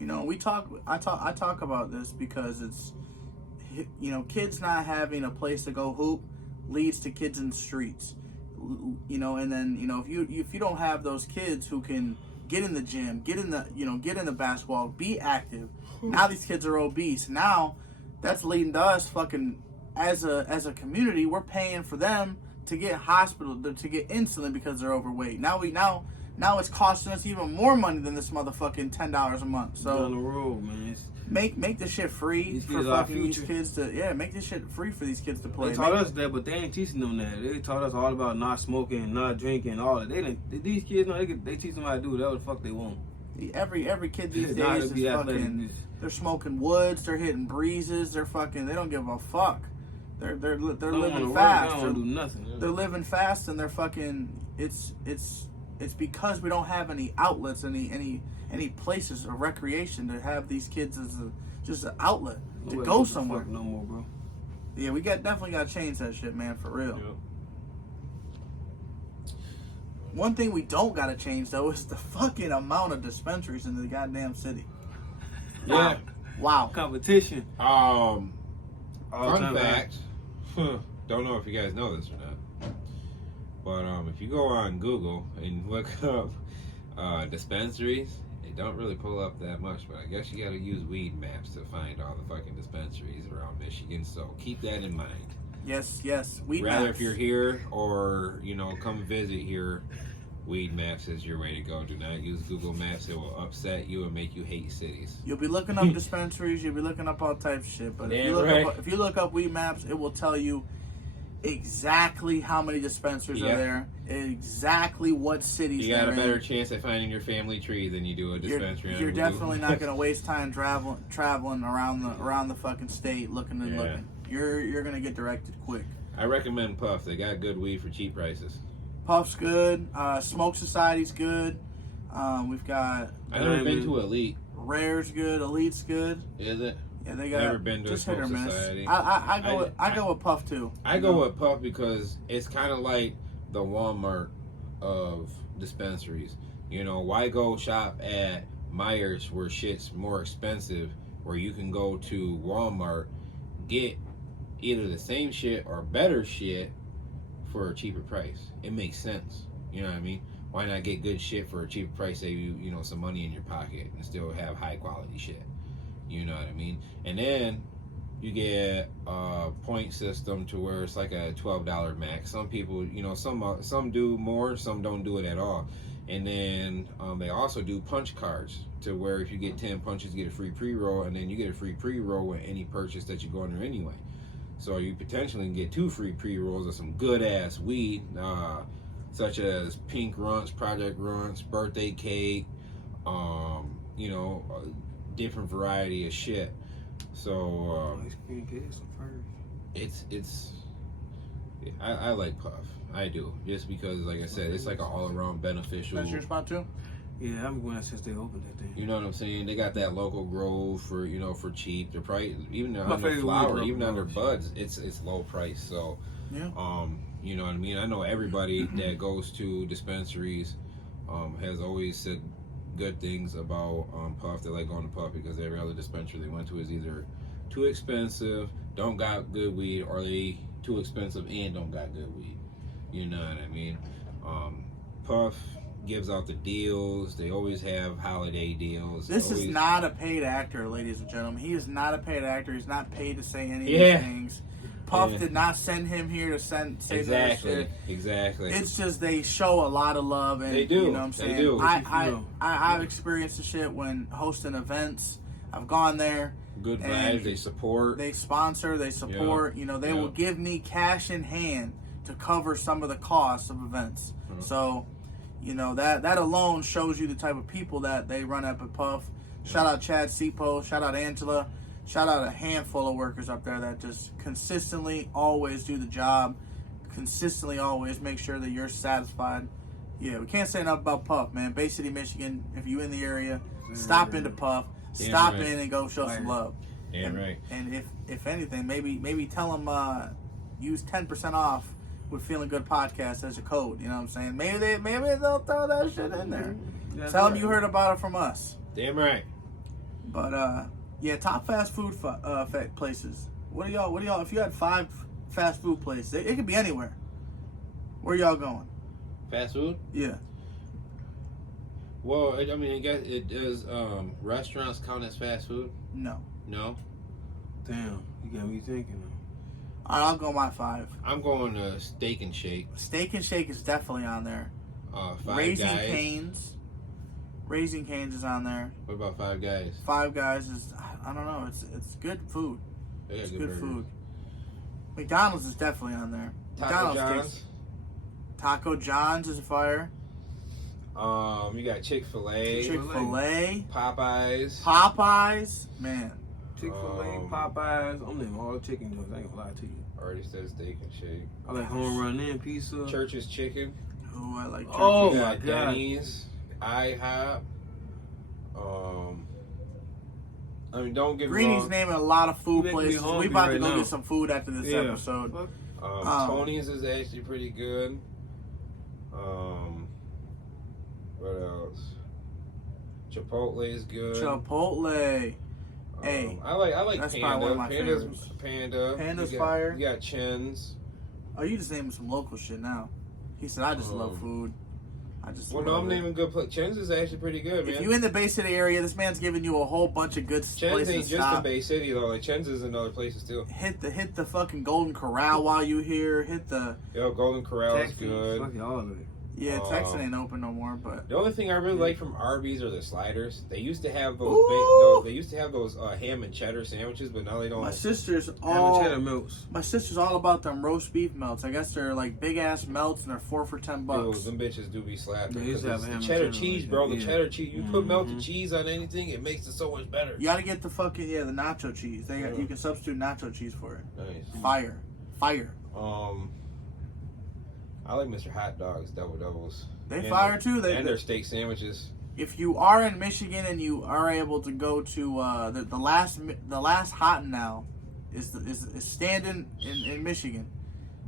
You know, I talk about this because it's, you know, kids not having a place to go hoop leads to kids in the streets. You know, and then, you know, if you don't have those kids who can get in the gym, get in the basketball, be active. Now these kids are obese. Now that's leading to us fucking as a community, we're paying for them to get to get insulin because they're overweight. Now it's costing us even more money than this motherfucking $10 a month. So on the road, man. Make this shit free for fucking these kids to make this shit free for these kids to play. They taught us that, but they ain't teaching them that. They taught us all about not smoking, not drinking, all that. These kids know they teach them how to do whatever the fuck they want. Every kid these days is fucking. They're smoking woods. They're hitting breezes. They're fucking. They don't give a fuck. They're living fast. They don't do nothing. They're living fast and they're fucking. It's because we don't have any outlets, any places of recreation to have these kids as just an outlet to go somewhere. No more, bro. Yeah, we definitely got to change that shit, man, for real. Yep. One thing we don't got to change though is the fucking amount of dispensaries in the goddamn city. Yeah. Wow. Competition. Fun fact. Don't know if you guys know this or not, but if you go on Google and look up dispensaries, it don't really pull up that much. But I guess you got to use weed maps to find all the fucking dispensaries around Michigan. So keep that in mind. Yes. Weed Rather maps. if you're here or come visit here, weed maps is your way to go. Do not use Google Maps. It will upset you and make you hate cities. You'll be looking up dispensaries. You'll be looking up all types of shit. But if you look up weed maps, it will tell you exactly how many dispensaries are there, exactly what cities. You got a better chance at finding your family tree than you do a dispensary. You're definitely not going to waste time traveling around the fucking state looking and looking. You're going to get directed quick. I recommend Puff. They got good weed for cheap prices. Puff's good. Smoke Society's good. We've got. I've never been to Elite. Rare's good. Elite's good. Is it? Yeah, they got. Never been to a Smoke Society. I go with Puff too. I go with Puff because it's kind of like the Walmart of dispensaries. Why go shop at Myers where shit's more expensive, where you can go to Walmart, get either the same shit or better shit for a cheaper price. It makes sense. You know what I mean? Why not get good shit for a cheaper price, save you some money in your pocket and still have high quality shit? You know what I mean? And then you get a point system to where it's like a $12 max. Some people, some do more, some don't do it at all. And then they also do punch cards to where if you get 10 punches, you get a free pre-roll, and then you get a free pre-roll with any purchase that you go under anyway. So you potentially can get 2 free pre-rolls of some good-ass weed, such as Pink Runts, Project Runts, Birthday Cake, different variety of shit. So I like Puff. I do. Just because, like I said, it's like an all-around beneficial. That's your spot too? Yeah, I'm going since they opened that thing. You know what I'm saying? They got that local grow for for cheap. They're probably even under favorite flower, weed even under buds, it's low price. So yeah. You know what I mean? I know everybody that goes to dispensaries has always said good things about Puff. They like going to Puff because every other dispensary they went to is either too expensive, don't got good weed, or they too expensive and don't got good weed. You know what I mean? Puff gives out the deals. They always have holiday deals. This is not a paid actor, ladies and gentlemen. He is not a paid actor. He's not paid to say any of these things. Puff did not send him here to say that shit. Exactly. It's just they show a lot of love, and they do. You know what I'm saying? They do. I've experienced the shit when hosting events. I've gone there. Good vibes. They support. They sponsor. They support. Yeah. They will give me cash in hand to cover some of the costs of events. Mm-hmm. So, that alone shows you the type of people that they run up at Puff. Shout out Chad Sipo. Shout out Angela. Shout out a handful of workers up there that just consistently always do the job. Consistently always make sure that you're satisfied. Yeah, we can't say enough about Puff, man. Bay City, Michigan. If you in the area, stop into Puff. Stop in and go show some love. And if anything, maybe tell them use 10% off with Feeling Good Podcast as a code. You know what I'm saying? Maybe they'll throw that shit in there. Tell them you heard about it from us. Damn right. But top fast food places. What do y'all? If you had 5 fast food places, it could be anywhere. Where y'all going? Fast food? Yeah. Well, I mean, I guess it does. Restaurants count as fast food? No. No. Damn, you got me thinking. All right, I'll go my 5. I'm going to Steak and Shake. Steak and Shake is definitely on there. Five Guys. Cane's. Raising Cane's is on there. What about Five Guys? Five Guys is, I don't know, it's good food. It's good food. McDonald's is definitely on there. Taco John's is fire. You got Chick-fil-A. Chick-fil-A. Popeyes. Man. Chick-fil-A, Popeyes. I'm naming all the chicken joints. I ain't gonna lie to you. Already said Steak and Shake. I like Home Run In Pizza. Church's Chicken. Oh, I like Church's. Oh, You my got God. Denny's. IHOP. I mean, don't get me Greeny's wrong. naming a lot of food You make me places. hungry We about to right go now. get some food after this episode. Tony's is actually pretty good. What else? Chipotle is good. Chipotle. Hey, I like that's Panda. probably one of my favorites. Panda's fire. You got Chin's. Oh, you just naming some local shit now. He said, I just love food. Well, no, I'm naming good places. Chin's is actually pretty good, man. If you in the Bay City area, this man's giving you a whole bunch of good Chin's places ain't to just stop. in Bay City though. Like Chin's is in other places too. Hit the fucking Golden Corral while you here. Yo, Golden Corral is Texas, good. fuck all of it. Yeah, Texas ain't open no more, but The only thing I really like from Arby's are the sliders. They used to have those. Ooh. They used to have those ham and cheddar sandwiches, but now they don't. my sister's Cheddar all melts. about them roast beef melts. I guess they're like big ass melts and they're 4 for $10. Dude, them bitches do be slapping. They used to have The ham and cheddar cheddar cheese, like bro. that, The yeah. cheddar cheese. You put melted cheese on anything, it makes it so much better. You gotta get the fucking the nacho cheese. You can substitute nacho cheese for it. Nice. Fire. I like Mr. Hot Dogs, double doubles. They fire too. And their steak sandwiches. If you are in Michigan and you are able to go to the last Hot Now is standing in Michigan.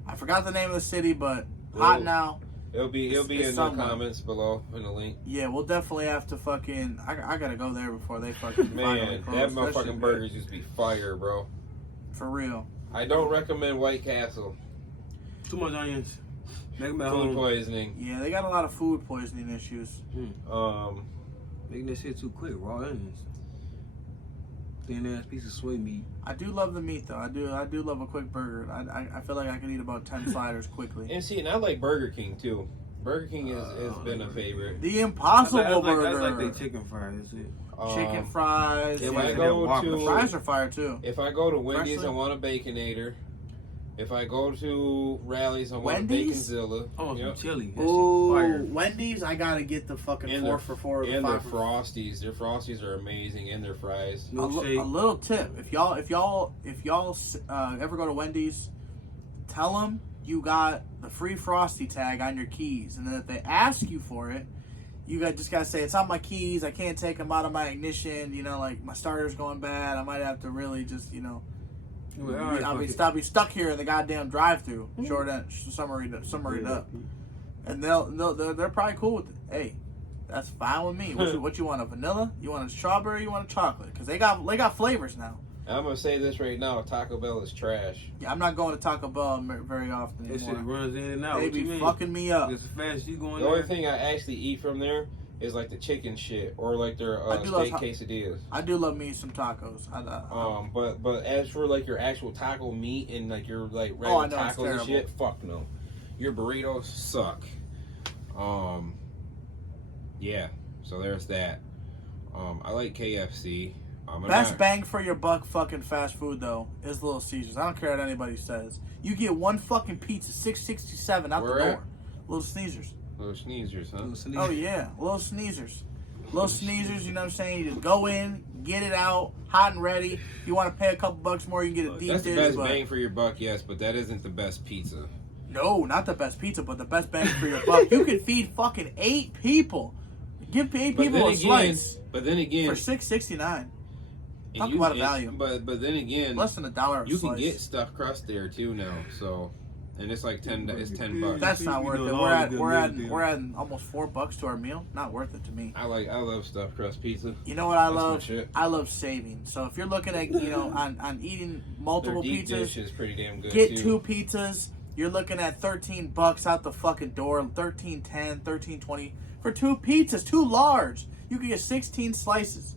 I forgot the name of the city, but Hot Now. It'll be in the somewhere. comments below in the link. Yeah, we'll definitely have to fucking. I gotta go there before they fucking. Man, close. that shit, motherfucking burgers used to be fire, bro. For real. I don't recommend White Castle. Too much onions. Make them at Food home. poisoning. Yeah, they got a lot of food poisoning issues. Making that shit too quick. Raw onions. Thin ass piece of soy meat. I do love the meat though. I do love a quick burger. I feel like I can eat about 10 sliders quickly. And I like Burger King too. Burger King has been a favorite. The Impossible Burger. That's like they chicken fries. That's it. Chicken fries. If Yeah, I they go have The to fries are fire too. If I go to Wendy's, Freshly? I want a Baconator. If I go to Rally's, I want Wendy's? a Baconzilla. Oh, Yep. some chili. That shit Ooh, fire. Wendy's, I gotta get the fucking And 4 for 4 or the And their 5 for Frosties. Their Frosties are amazing, and their fries. A Milkshake. little tip: if y'all ever go to Wendy's, tell them you got the free Frosty tag on your keys, and then if they ask you for it, you just gotta say it's on my keys. I can't take them out of my ignition. You know, like my starter's going bad. I might have to really just Well, all right, I'll be fuck it. stuck here in the goddamn drive-through. Summaried up, and they're probably cool with it. Hey, that's fine with me. What you want? A vanilla? You want a strawberry? You want a chocolate? Because they got flavors now. I'm gonna say this right now: Taco Bell is trash. Yeah, I'm not going to Taco Bell very often That shit anymore. runs in and out. They What you be mean? fucking me up. As fast as you going The only there. thing I actually eat from there is like the chicken shit or like their I do love steak quesadillas. I do love me some tacos. But as for like your actual taco meat and like your like Oh, I regular know, it's tacos and terrible. shit, fuck no. Your burritos suck. Yeah. So there's that. I like KFC. Best bang for your buck fucking fast food though is Little Caesars. I don't care what anybody says. You get one fucking pizza, $6.67 out Where the at? door. Little Sneezers. Little sneezers, huh? Oh yeah, Little Sneezers. Little Sneezers, you know what I'm saying? You just go in, get it out, hot and ready. If you want to pay a couple bucks more, you can get a deep That's the dish. best But bang for your buck, yes, but that isn't the best pizza. no, not the best pizza, but the best bang for your buck. You can feed fucking 8 people. Give 8 people a slice But then again, for $6.69. and Talk about a value. But then again, Less than $1 a you slice. can get stuffed crust there too now. So, and it's like it's $10. That's not worth it. doing all the good meals, We're adding almost $4 to our meal. Not worth it to me. I love stuffed crust pizza. You know what I That's my love? shit. I love saving. So if you're looking at on eating Their multiple deep pizzas, dish is pretty damn good get too. 2 pizzas. you're looking at $13 out the fucking door, $13.10, $13.20 for 2 pizzas, 2 large. You can get 16 slices.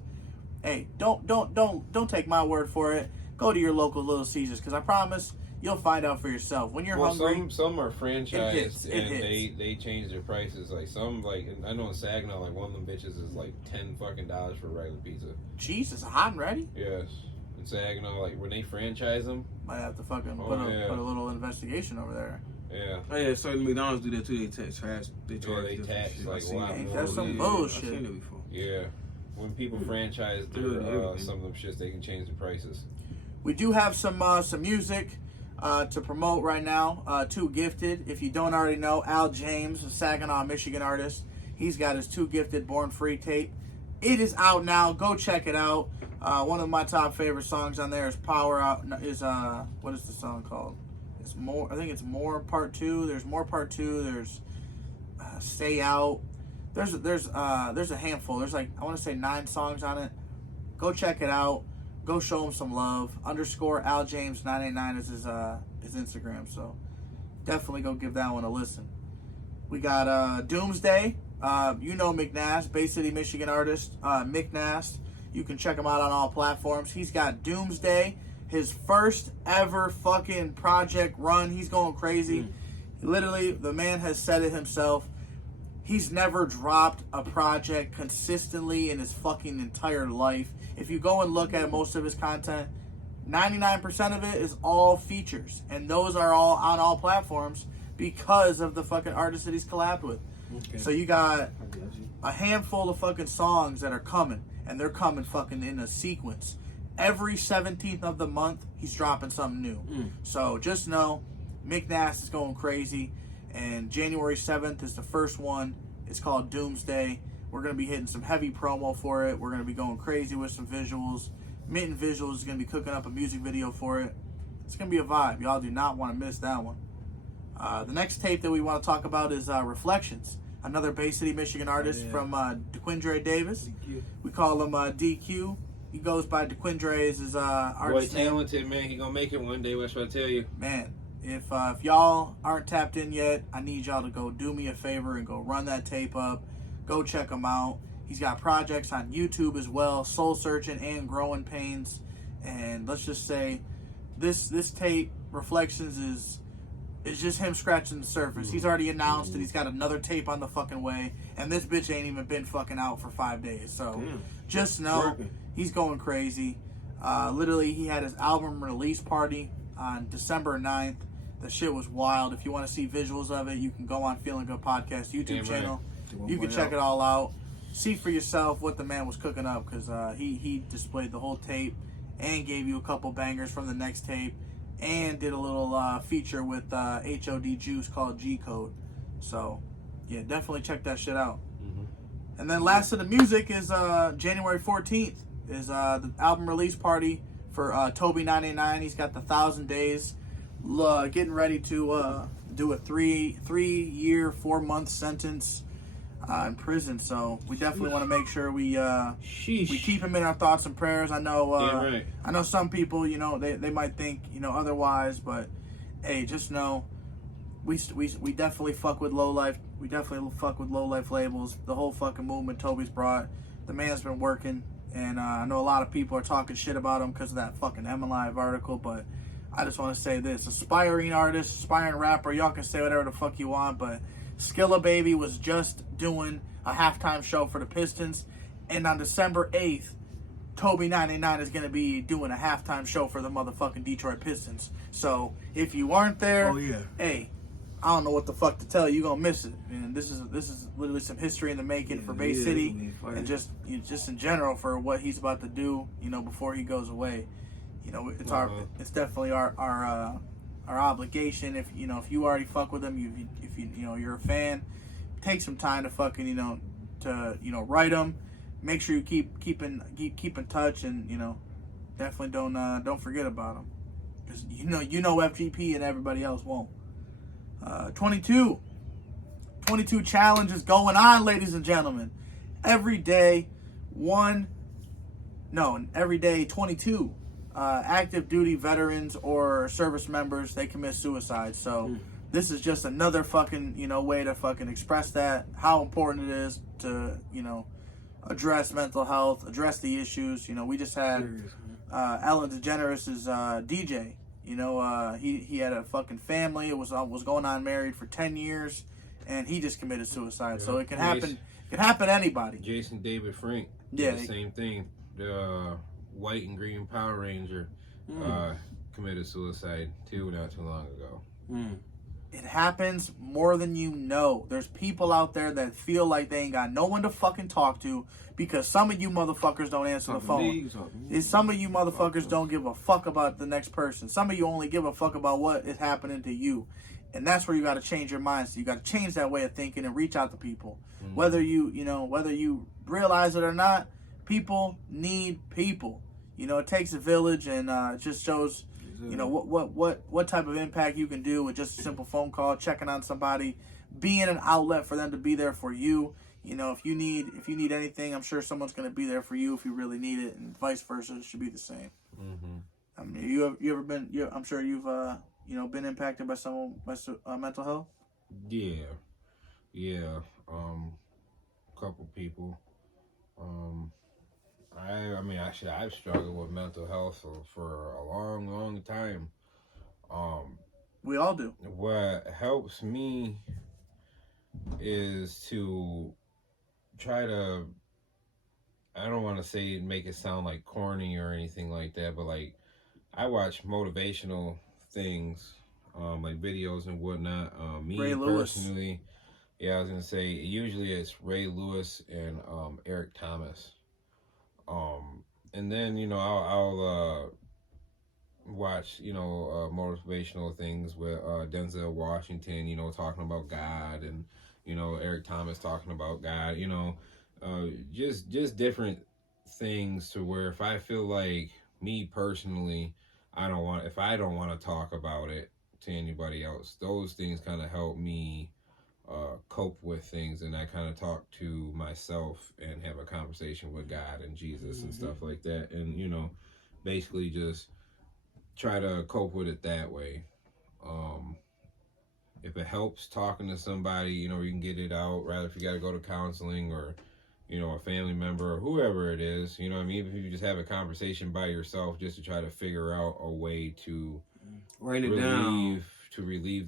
Hey, don't take my word for it. Go to your local Little Caesars, because I promise you'll find out for yourself. When you're hungry, some are franchised it and they change their prices. Like some, like I know in Saginaw, like one of them bitches is like $10 fucking for regular pizza. Jesus, hot and ready. Yes, in Saginaw, like when they franchise them, might have to fucking put a little investigation over there. Yeah. Oh yeah, certain McDonald's do that too. They tax. They charge. They tax like a lot more. That's some bullshit. I've seen it before. Yeah. When people franchise their some of them shits, they can change the prices. We do have some music to promote right now. Too Gifted. If you don't already know, Al James, a Saginaw, Michigan artist, he's got his Too Gifted Born Free tape. It is out now. Go check it out. One of my top favorite songs on there is Power Out. What is the song called? It's More. I think it's More Part 2. There's More Part 2. There's Stay Out. There's a handful. There's like, I want to say 9 songs on it. Go check it out. Go show him some love. _Al James 989 is his Instagram. So definitely go give that one a listen. We got Doomsday. You know McNast, Bay City, Michigan artist. McNast. You can check him out on all platforms. He's got Doomsday, his first ever fucking project run. He's going crazy. Literally, the man has said it himself. He's never dropped a project consistently in his fucking entire life. If you go and look at most of his content, 99% of it is all features. And those are all on all platforms because of the fucking artists that he's collabed with. Okay. So you got a handful of fucking songs that are coming. And they're coming fucking in a sequence. Every 17th of the month, he's dropping something new. So just know, McNast is going crazy. And January 7th is the first one. It's called Doomsday. We're going to be hitting some heavy promo for it. We're going to be going crazy with some visuals. Mitten Visuals is going to be cooking up a music video for it. It's going to be a vibe. Y'all do not want to miss that one. The next tape that we want to talk about is Reflections. Another Bay City, Michigan artist from DeQuindre Davis. DQ. We call him DQ. He goes by DeQuindre as his artist. Boy, talented, man. He going to make it one day. What should I tell you? Man. If y'all aren't tapped in yet, I need y'all to go do me a favor and go run that tape up. Go check him out. He's got projects on YouTube as well, Soul Searching and Growing Pains. And let's just say this tape, Reflections, is just him scratching the surface. He's already announced that he's got another tape on the fucking way, and this bitch ain't even been fucking out for 5 days. So just know he's going crazy. Literally, he had his album release party on December 9th. The shit was wild. If you want to see visuals of it, you can go on Feeling Good Podcast YouTube channel. You can check it all out. See for yourself what the man was cooking up, because he displayed the whole tape and gave you a couple bangers from the next tape and did a little feature with HOD Juice called G Code. So, yeah, definitely check that shit out. And then last of the music is January 14th is the album release party for Toby 989. He's got the 1,000 Days. Getting ready to do a 3-year, 4-month sentence in prison. So we definitely want to make sure we keep him in our thoughts and prayers. I know I know some people, they might think otherwise, but hey, just know we definitely fuck with low life. We definitely fuck with low life labels. The whole fucking movement Toby's brought. The man's been working, and I know a lot of people are talking shit about him because of that fucking MLive article, but I just want to say this. Aspiring artist, aspiring rapper, y'all can say whatever the fuck you want, but Skilla Baby was just doing a halftime show for the Pistons, and on December 8th, Toby 989 is going to be doing a halftime show for the motherfucking Detroit Pistons. So, if you aren't there, hey, I don't know what the fuck to tell you. You're going to miss it. And this is literally some history in the making for Bay City, and just in general for what he's about to do, before he goes away. It's definitely our obligation. If you already fuck with him, if you're a fan, take some time to fucking write him. Make sure you keep in touch, and definitely don't forget about him, because FGP and everybody else won't. 22 challenge is going on, ladies and gentlemen. Every day 22 active duty veterans or service members, they commit suicide. So this is just another fucking, way to fucking express that, how important it is to, address mental health, address the issues. We just had Ellen DeGeneres' DJ. He had a fucking family. It was going on married for 10 years, and he just committed suicide. Yeah. So it can happen. It can happen to anybody. Jason David Frank. Yeah, the same thing. The white and green Power Ranger committed suicide too not too long ago. It happens more than you know. There's people out there that feel like they ain't got no one to fucking talk to because some of you motherfuckers don't answer the phone. Some of you motherfuckers don't give a fuck about the next person. Some of you only give a fuck about what is happening to you. And that's where you got to change your mindset. You got to change that way of thinking and reach out to people. Whether you realize it or not, people need people. It takes a village, and it just shows what type of impact you can do with just a simple phone call, checking on somebody, being an outlet for them to be there for you. If you need anything, I'm sure someone's going to be there for you if you really need it, and vice versa. It should be the same. I mean, you ever been? I'm sure you've been impacted by someone by mental health. Yeah. Couple people. I've struggled with mental health for a long time. We all do. What helps me is to try to, I don't want to say make it sound like corny or anything like that, but like I watch motivational things, like videos and whatnot. Me Ray personally, I was gonna say usually it's Ray Lewis and Eric Thomas. And then I'll watch motivational things with Denzel Washington, talking about God, and Eric Thomas talking about God, just different things to where if I feel like me personally, if I don't want to talk about it to anybody else, those things kind of help me cope with things, and I kind of talk to myself and have a conversation with God and Jesus and stuff like that, and basically just try to cope with it that way. If it helps talking to somebody, you can get it out, rather if you got to go to counseling or a family member or whoever it is, what I mean, if you just have a conversation by yourself just to try to figure out a way to relieve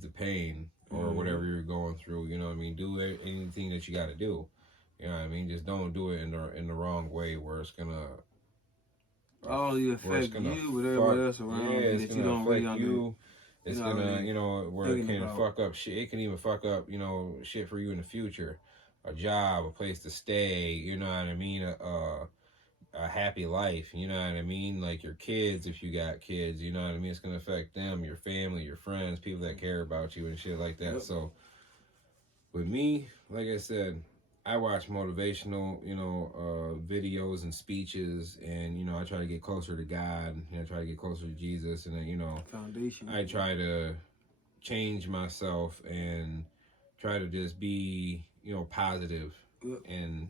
the pain or whatever you're going through, what I mean, do anything that you got to do, what I mean, just don't do it in the wrong way where it's gonna affect you with everybody else around you that you don't really understand. It's gonna, where it can fuck up shit. It can even fuck up, shit for you in the future. A job, a place to stay, you know what I mean? A happy life, you know what I mean? Like your kids, if you got kids, you know what I mean? It's gonna affect them, your family, your friends, people that care about you and shit like that. Yep. So with me, like I said, I watch motivational, videos and speeches, and I try to get closer to God, try to get closer to Jesus, and then foundation. I try to change myself and try to just be positive, and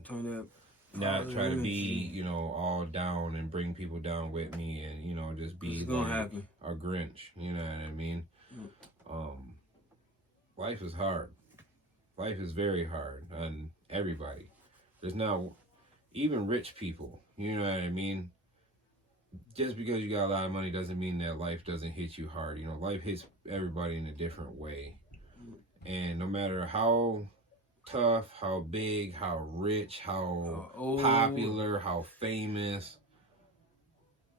not try to be all down and bring people down with me, and just be like a Grinch. You know what I mean? Life is hard. Life is very hard on everybody. There's not even rich people. You know what I mean? Just because you got a lot of money doesn't mean that life doesn't hit you hard. Life hits everybody in a different way, and no matter how tough, how big, how rich, how popular, how famous,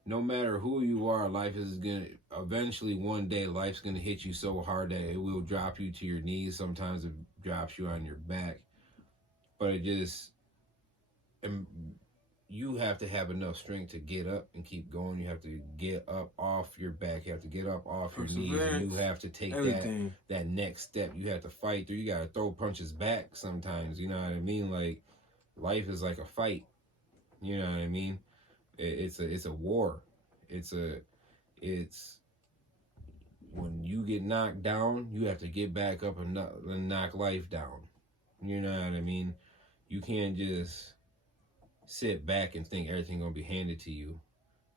no matter who you are, life is gonna eventually one day life's gonna hit you so hard that it will drop you to your knees. Sometimes it drops you on your back, but you have to have enough strength to get up and keep going. You have to get up off your back. You have to get up off your knees. And you have to take that next step. You have to fight through. You got to throw punches back sometimes. You know what I mean? Like, life is like a fight. You know what I mean? It's a war. It's when you get knocked down, you have to get back up and knock life down. You know what I mean? You can't just sit back and think everything gonna be handed to you.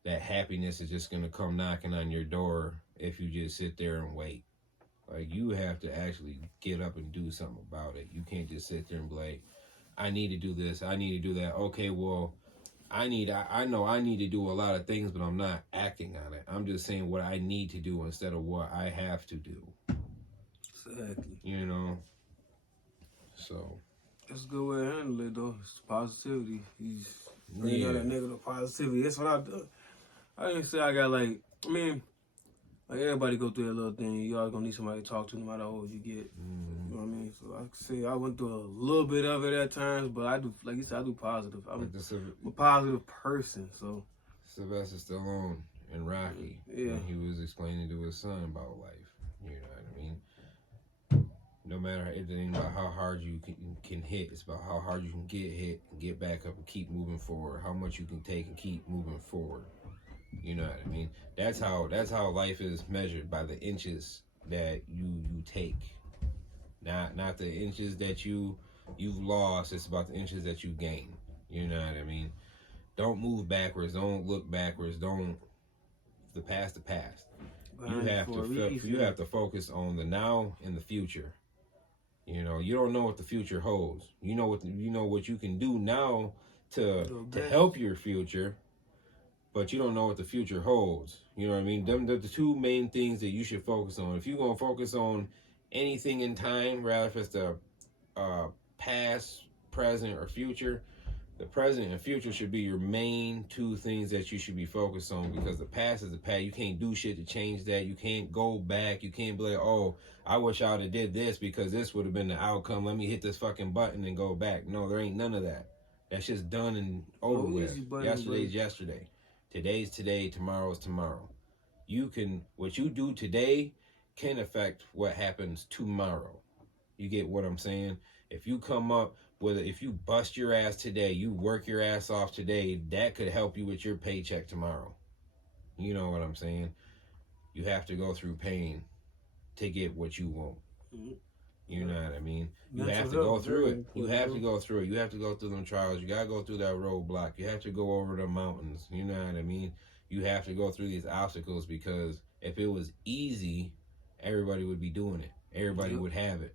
That happiness is just gonna come knocking on your door if you just sit there and wait. Like, you have to actually get up and do something about it. You can't just sit there and be like, I need to do this, I need to do that. Okay, well, I know I need to do a lot of things, but I'm not acting on it. I'm just saying what I need to do instead of what I have to do. Exactly. You know? So. That's a good way to handle it, though. It's positivity. He's bringing out that negative positivity. That's what I do. I didn't say I got, like, I mean, like, everybody go through that little thing. You always gonna need somebody to talk to no matter how old you get. You know what I mean? So I can say I went through a little bit of it at times, but I do, like you said, I do positive. I'm a positive person, so. Sylvester Stallone and Rocky, when he was explaining to his son about life. You know what I mean? No matter, it ain't about how hard you can hit. It's about how hard you can get hit and get back up and keep moving forward. How much you can take and keep moving forward. You know what I mean? That's how life is measured, by the inches that you take. Not the inches that you've lost. It's about the inches that you gain. You know what I mean? Don't move backwards. Don't look backwards. The past. You have to focus on the now and the future. You know, you don't know what the future holds. You know what you can do now to help your future, but you don't know what the future holds. You know what I mean? Them are the two main things that you should focus on. If you're gonna focus on anything in time, rather if it's the past, present, or future, the present and future should be your main two things that you should be focused on, because the past is the past. You can't do shit to change that. You can't go back. You can't be like, oh, I wish I would have did this because this would have been the outcome. Let me hit this fucking button and go back. No, there ain't none of that. That's just done and over with. Yesterday's yesterday. Today's today. Tomorrow's tomorrow. What you do today can affect what happens tomorrow. You get what I'm saying? If you come up, if you bust your ass today, you work your ass off today, that could help you with your paycheck tomorrow. You know what I'm saying? You have to go through pain to get what you want. You know what I mean? You have to go through it. You have to go through it. You have to go through them trials. You got to go through that roadblock. You have to go over the mountains. You know what I mean? You have to go through these obstacles, because if it was easy, everybody would be doing it. Everybody would have it.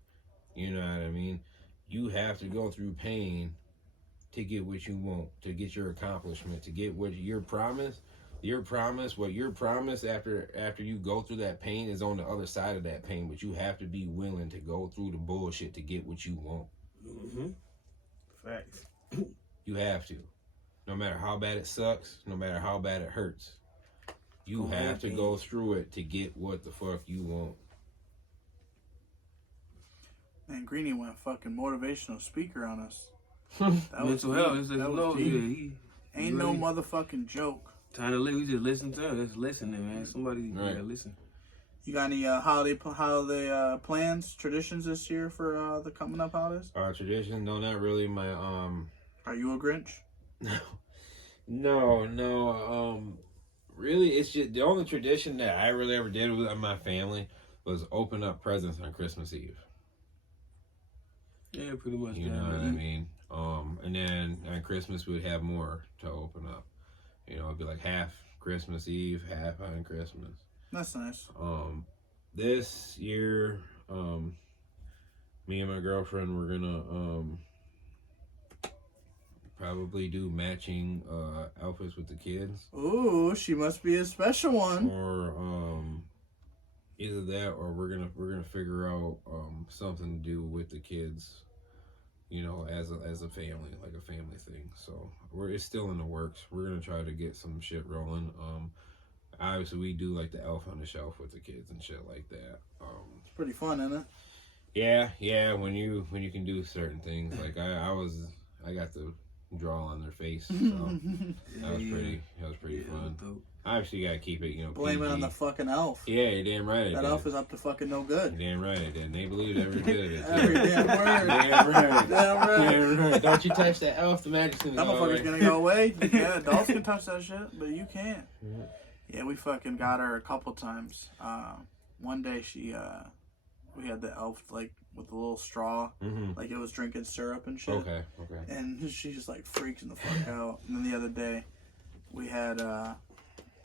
You know what I mean? You have to go through pain to get what you want, to get your accomplishment, to get what your promise after you go through that pain is on the other side of that pain. But you have to be willing to go through the bullshit to get what you want. Facts. You have to. No matter how bad it sucks, no matter how bad it hurts, you have to go through it to get what the fuck you want. Man, Greenie went fucking motivational speaker on us. Mental health. Ain't no motherfucking joke. Time to live. We just listen to it. Just listening, man. Somebody gotta listen. You got any holiday plans, traditions this year for the coming up holidays? Tradition? No, not really. My Are you a Grinch? No. Really, it's just the only tradition that I really ever did with my family was open up presents on Christmas Eve. Yeah, pretty much. You know what I mean? And then on Christmas we'd have more to open up. You know, it'd be like half Christmas Eve, half on Christmas. That's nice. This year, me and my girlfriend were gonna probably do matching outfits with the kids. Ooh, she must be a special one. Or either that, or we're gonna figure out something to do with the kids. You know, as a family, like a family thing. So it's still in the works. We're gonna try to get some shit rolling. Obviously we do like the elf on the shelf with the kids and shit like that. It's pretty fun, isn't it? Yeah. When you can do certain things, like I got to draw on their face. So that was pretty fun. Obviously, you gotta keep it, Blame PG. it on the fucking elf. Yeah, you're damn right. That elf is up to fucking no good. You're damn right it did. They believed every bit of it. Every damn word. Damn right. Don't you touch that elf, the magic's gonna that go away. motherfucker's gonna go away. Yeah, adults can touch that shit, but you can't. Yeah, we fucking got her a couple times. One day we had the elf like with a little straw, like it was drinking syrup and shit. Okay. And she just like freaking the fuck out. And then the other day, we had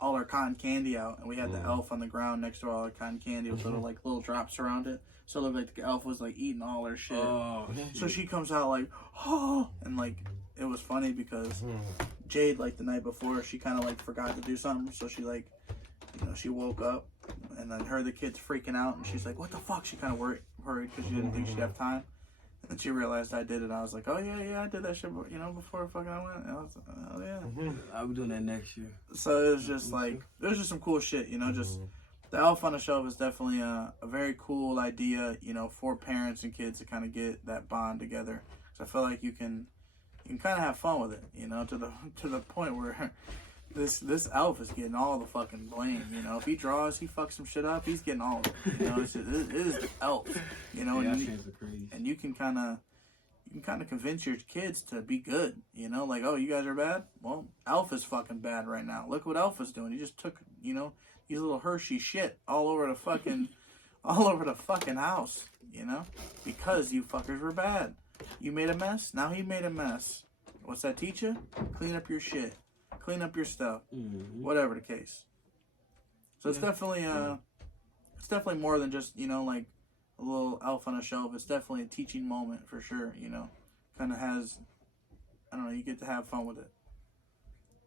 all our cotton candy out, and we had the elf on the ground next to all our cotton candy with little drops around it. So it looked like the elf was like eating all our shit. Oh, so she comes out like, oh, and like it was funny because Jade, like the night before, she kind of like forgot to do something, so she like, you know, she woke up and then heard the kids freaking out, and she's like, what the fuck? She kind of worried because she didn't think she'd have time. And then she realized I did it. I was like, oh yeah, I did that shit, you know, before fucking I went. And I was like, oh yeah. I'll be doing that next year. So it was just like, it was just some cool shit, you know, just the elf on the shelf is definitely a very cool idea, you know, for parents and kids to kind of get that bond together. So I feel like you can kind of have fun with it, you know, to the point where this elf is getting all the fucking blame, you know. If he draws, he fucks some shit up, he's getting all of it, you know. It is the elf, you know. Yeah, and you can kind of convince your kids to be good, you know. Like, oh, you guys are bad? Well, elf is fucking bad right now. Look what elf is doing. He just took, you know, these little Hershey shit all over the fucking house, you know, because you fuckers were bad. You made a mess. Now he made a mess. What's that teach you? Clean up your shit. Clean up your stuff, whatever the case. So it's definitely more than just, you know, like a little elf on a shelf. It's definitely a teaching moment for sure, you know. Kind of has, I don't know, you get to have fun with it.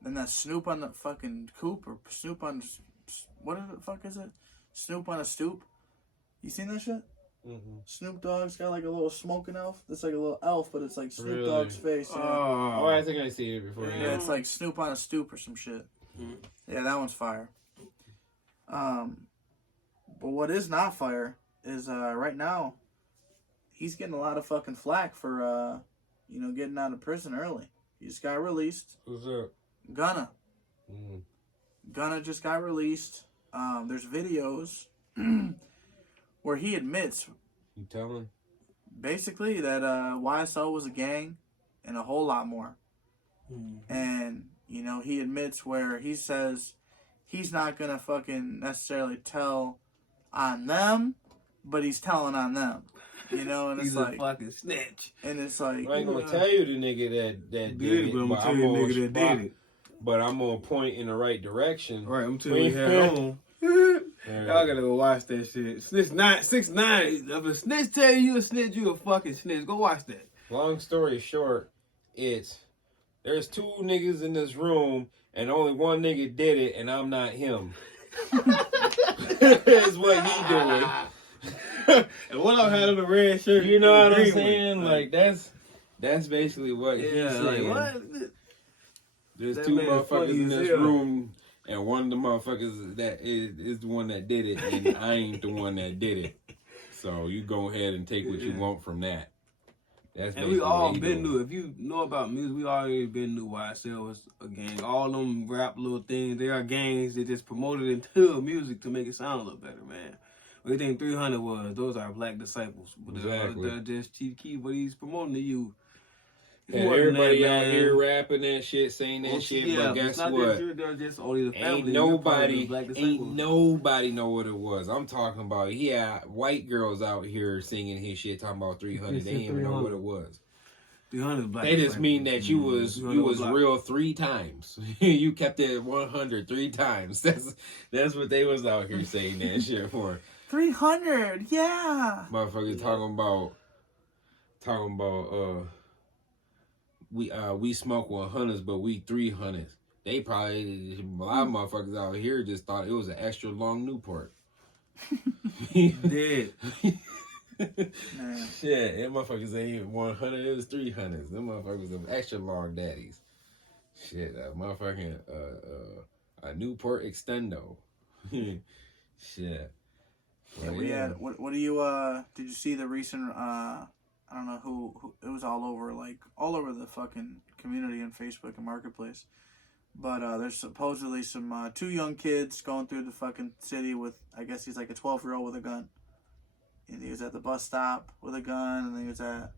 Then that Snoop on the fucking coop, or Snoop on, what the fuck is it? Snoop on a stoop. You seen that shit? Snoop Dogg's got like a little smoking elf. It's like a little elf, but it's like Snoop Dogg's face. Yeah. Oh, I think I seen it before. Yeah, it's like Snoop on a stoop or some shit. Yeah, that one's fire. But what is not fire is right now he's getting a lot of fucking flack for you know, getting out of prison early. He just got released. Who's up? Gunna. Gunna just got released. There's videos where he admits, you telling, basically that YSL was a gang and a whole lot more. And, you know, he admits where he says he's not gonna fucking necessarily tell on them, but he's telling on them. You know, and he's it's like a fucking snitch. And it's like, I ain't gonna tell you the nigga that did it, but I'm gonna tell you the nigga that did it. But I'm gonna point in the right direction. Right, I'm telling you, he had it on. Y'all gotta go watch that shit. Snitch 6ix9ine. If a snitch tell you a snitch, you a fucking snitch. Go watch that. Long story short, there's two niggas in this room and only one nigga did it, and I'm not him. That's what he doing. And one of them had on the red shirt. You know what I'm saying? Like that's basically what he's saying. Like, what? There's That two man motherfuckers funny in as this hell. room, and one of the motherfuckers that is the one that did it, and I ain't the one that did it. So you go ahead and take what you want from that. That's and we all been knew. If you know about music, we already been knew YSL was a gang. All them rap little things, they are gangs. They just promoted into music to make it sound a little better, man. What do you think 300 was? Those are black disciples. Exactly. They're just chief key, but he's promoting to you. And everybody out here rapping that shit, saying that shit, but guess what? Just only the family. Ain't nobody know what it was. I'm talking about, white girls out here singing his shit, talking about 300. They didn't even know what it was. 300 black. They just mean that you was real 3 times. You kept it 100 3 times. That's what they was out here saying that shit for. 300, yeah. Motherfuckers talking about we smoke 100s, but we 300s. They probably, a lot of motherfuckers out here just thought it was an extra long Newport. Dead. Shit, them motherfuckers ain't 100, it was 300s. Them motherfuckers them extra long daddies. Shit, motherfucking a Newport Extendo. Shit. Yeah, we had. What do you? Did you see the recent? I don't know who. It was all over the fucking community and Facebook and Marketplace. But there's supposedly some 2 young kids going through the fucking city with, I guess he's like a 12-year-old with a gun. And he was at the bus stop with a gun, and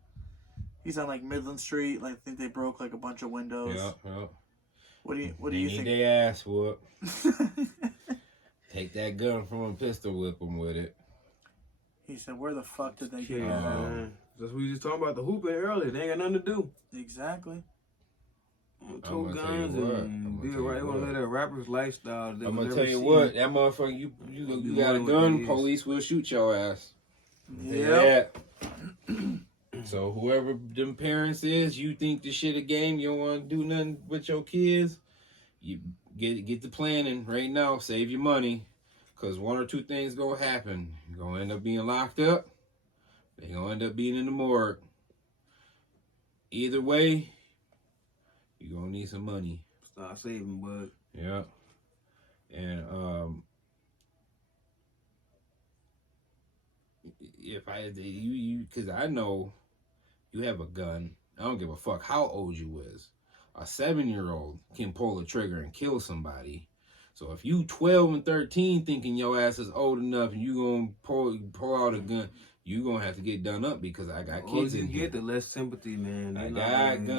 he's on like Midland Street. Like, I think they broke like a bunch of windows. Yeah. What do you think? They ass whoop. Take that gun from him, pistol whip him with it. He said, "Where the fuck did they get that?" Man. That's what we just talking about the hooping earlier. They ain't got nothing to do. Exactly. Two guns and be right. Want to live that rapper's lifestyle. I'm gonna tell you what, that motherfucker, you got a gun, police will shoot your ass. Yeah. So whoever them parents is, you think this shit a game, you don't want to do nothing with your kids, you get the planning right now, save your money, because one or two things gonna happen. You're gonna end up being locked up, they're gonna end up being in the morgue. Either way, you're gonna need some money. Start saving, bud. Yeah. And if because I know you have a gun. I don't give a fuck how old you is. A 7-year-old can pull a trigger and kill somebody. So if you 12 and 13 thinking your ass is old enough and you gonna pull out a gun, you gonna have to get done up because I got kids in here. Get the less sympathy, man.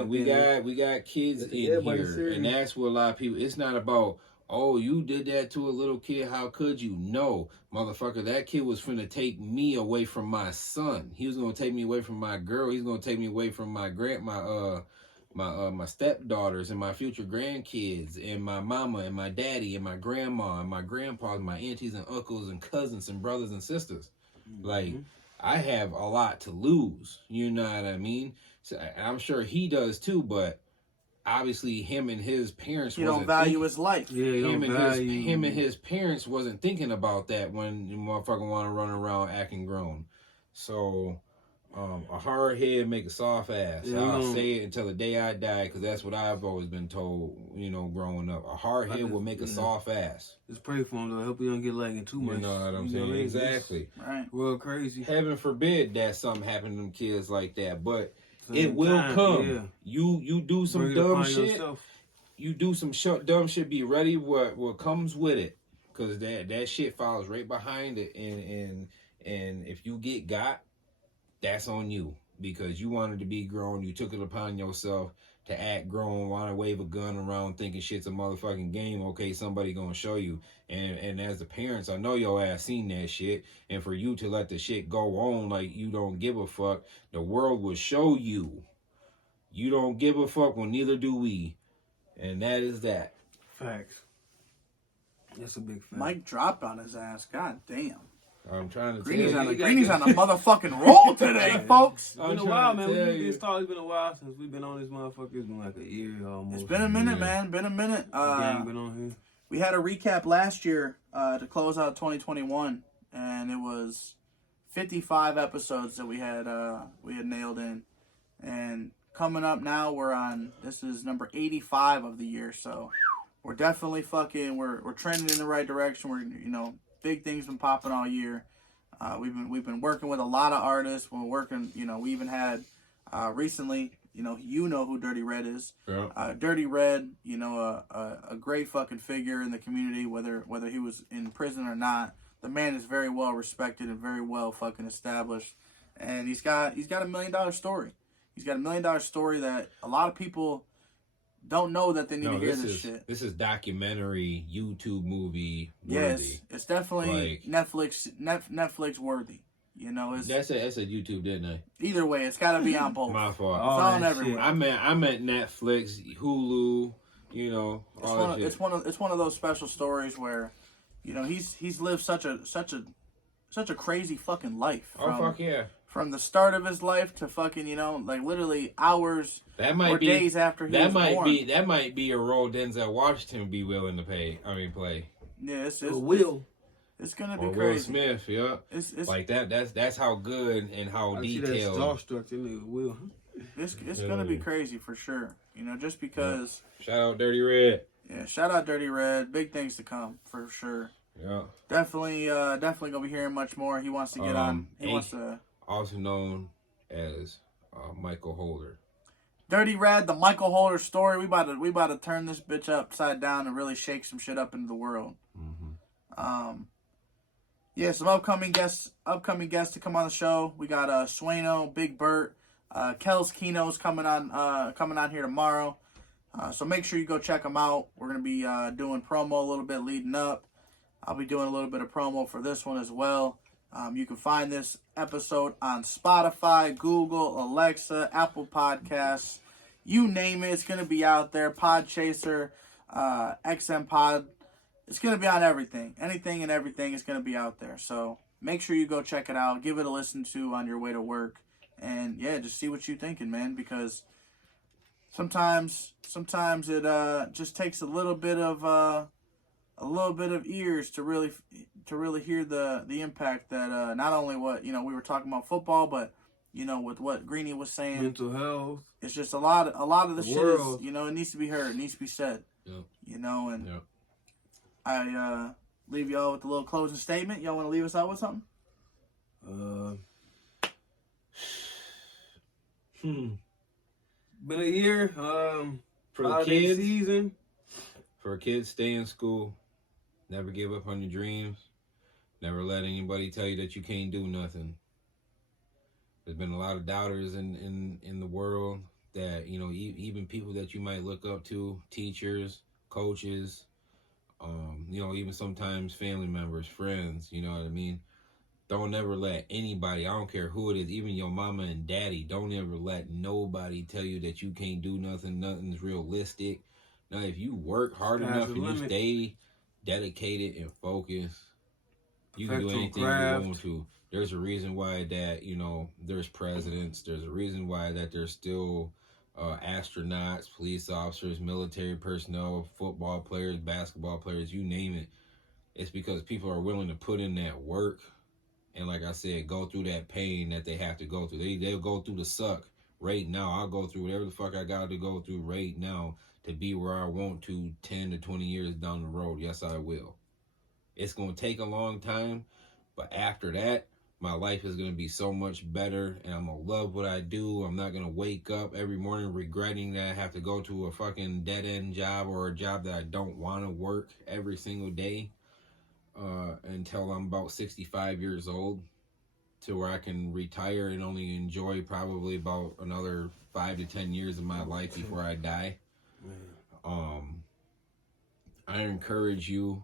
We got kids in here, and that's what a lot of people. It's not about, oh, you did that to a little kid. How could you? No, motherfucker, that kid was finna take me away from my son. He was gonna take me away from my girl. He's gonna take me away from my my stepdaughters and my future grandkids and my mama and my daddy and my grandma and my grandpa and my aunties and uncles and cousins and brothers and sisters. Like, I have a lot to lose. You know what I mean? So I'm sure he does too, but obviously him and his parents he don't value his life. Yeah, him and his parents wasn't thinking about that when the motherfucker want to run around acting grown. So a hard head make a soft ass. Yeah, I'll say it until the day I die, because that's what I've always been told, growing up. A hard head will make a soft ass. Just pray for him, though. I hope he don't get lagging too much. You know what I'm saying? Exactly. Right. Well, crazy. Heaven forbid that something happen to them kids like that, but it will come. Yeah. You do some dumb shit. Yourself. You do some dumb shit. Be ready what comes with it, because that shit follows right behind it. And if you get got, that's on you, because you wanted to be grown. You took it upon yourself to act grown, want to wave a gun around thinking shit's a motherfucking game. Okay, somebody gonna show you. And as the parents, I know your ass seen that shit. And for you to let the shit go on like you don't give a fuck, the world will show you. You don't give a fuck, well, neither do we. And that is that. Facts. That's a big fact. Mike dropped on his ass. God damn. I'm trying to Greeny's tell you. Greeny's on a motherfucking roll today, folks. It's been a while, man. It's been a while since we've been on this motherfucker. It's been like a year almost. It's been a minute, man. Been a minute. Gang been on here. We had a recap last year to close out 2021, and it was 55 episodes that we had nailed in. And coming up now, this is number 85 of the year, so we're definitely we're trending in the right direction. We're big things been popping all year. We've been working with a lot of artists. We're working, we even had recently, you know who Dirty Red is. Yeah. Dirty Red, a great fucking figure in the community, whether he was in prison or not. The man is very well respected and very well fucking established. And he's got a $1 million story. He's got a $1 million story that a lot of people don't know that they need to hear this shit. This is documentary, YouTube movie worthy. Yes, it's definitely Netflix worthy. That's a YouTube, didn't I? Either way, it's got to be on both. My fault. It's on everywhere. I meant Netflix, Hulu. All that shit. It's one of those special stories where, he's lived such a crazy fucking life. Fuck yeah. From the start of his life to fucking, literally hours or days after he was born. That might be a role Denzel Washington would be willing to play. Yeah, it's gonna be or crazy. Will Smith, yeah. It's like that. That's how good and how detailed. Jaw structure, Will. It's gonna be crazy for sure. Just because. Yeah. Shout out Dirty Red. Yeah, shout out Dirty Red. Big things to come for sure. Yeah. Definitely gonna be hearing much more. He wants to get on. He wants to. Also known as Michael Holder. Dirty Red, the Michael Holder story. We about to turn this bitch upside down and really shake some shit up into the world. Mm-hmm. Yeah, some upcoming guests to come on the show. We got Sueno, Big Bert, Kels Kino's coming on here tomorrow. So make sure you go check them out. We're gonna be doing promo a little bit leading up. I'll be doing a little bit of promo for this one as well. You can find this episode on Spotify, Google, Alexa, Apple Podcasts. You name it, it's going to be out there. Podchaser, XM Pod. It's going to be on everything. Anything and everything is going to be out there. So make sure you go check it out. Give it a listen to on your way to work. And, yeah, just see what you're thinking, man. Because sometimes it just takes a little bit of ears to really hear the impact that not only what we were talking about football, but with what Greeny was saying, mental health. It's just a lot of the shit world. is it needs to be heard, it needs to be said. Yep. And Yep. I leave y'all with a little closing statement. Y'all want to leave us out with something? Been a year. For the holiday kids, season. for kids, stay in school. Never give up on your dreams. Never let anybody tell you that you can't do nothing. There's been a lot of doubters in the world that, even people that you might look up to, teachers, coaches, even sometimes family members, friends, you know what I mean? Don't ever let anybody, I don't care who it is, even your mama and daddy, don't ever let nobody tell you that you can't do nothing, nothing's realistic. Now, if you work hard enough and you stay dedicated and focused, you can do anything you want to. There's a reason why that, there's presidents. There's a reason why that there's still astronauts, police officers, military personnel, football players, basketball players, you name it. It's because people are willing to put in that work and, like I said, go through that pain that they have to go through. They'll go through the suck right now. I'll go through whatever the fuck I got to go through right now to be where I want to 10 to 20 years down the road. Yes, I will. It's going to take a long time, but after that, my life is going to be so much better, and I'm going to love what I do. I'm not going to wake up every morning regretting that I have to go to a fucking dead-end job or a job that I don't want to work every single day until I'm about 65 years old, to where I can retire and only enjoy probably about another 5 to 10 years of my life before I die. I encourage you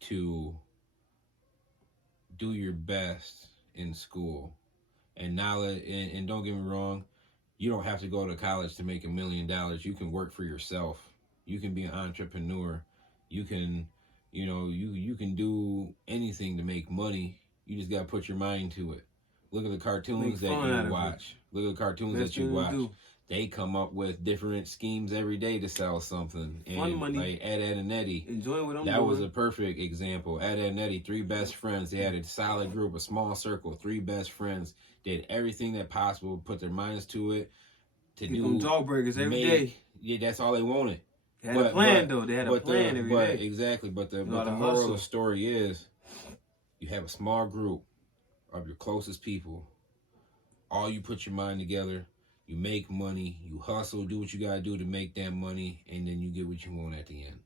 to do your best in school, and and don't get me wrong, you don't have to go to college to make $1 million. You can work for yourself. You can be an entrepreneur. You can, you can do anything to make money. You just gotta put your mind to it. Look at the cartoons that you watch. Look at the cartoons that you watch. They come up with different schemes every day to sell something. And like Ed and Eddie. Enjoy what I'm doing. That was a perfect example. Ed and Eddie, 3 best friends. They had a solid group, a small circle, 3 best friends. Did everything that possible, put their minds to it. To do jawbreakers every day. Yeah, that's all they wanted. They had a plan, though. They had a plan every day. Exactly. But the moral of the story is, you have a small group of your closest people. All you put your mind together. You make money, you hustle, do what you gotta do to make that money, and then you get what you want at the end.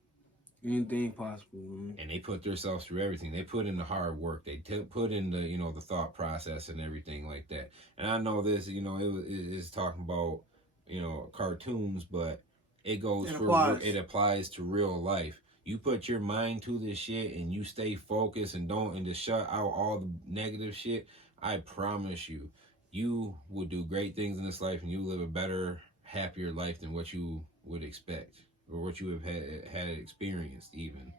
Anything possible, man. And they put themselves through everything. They put in the hard work. They put in the, the thought process and everything like that. And I know this, it's talking about, cartoons, but it applies to real life. You put your mind to this shit and you stay focused and just shut out all the negative shit. I promise you, you will do great things in this life, and you live a better, happier life than what you would expect or what you have had experienced even,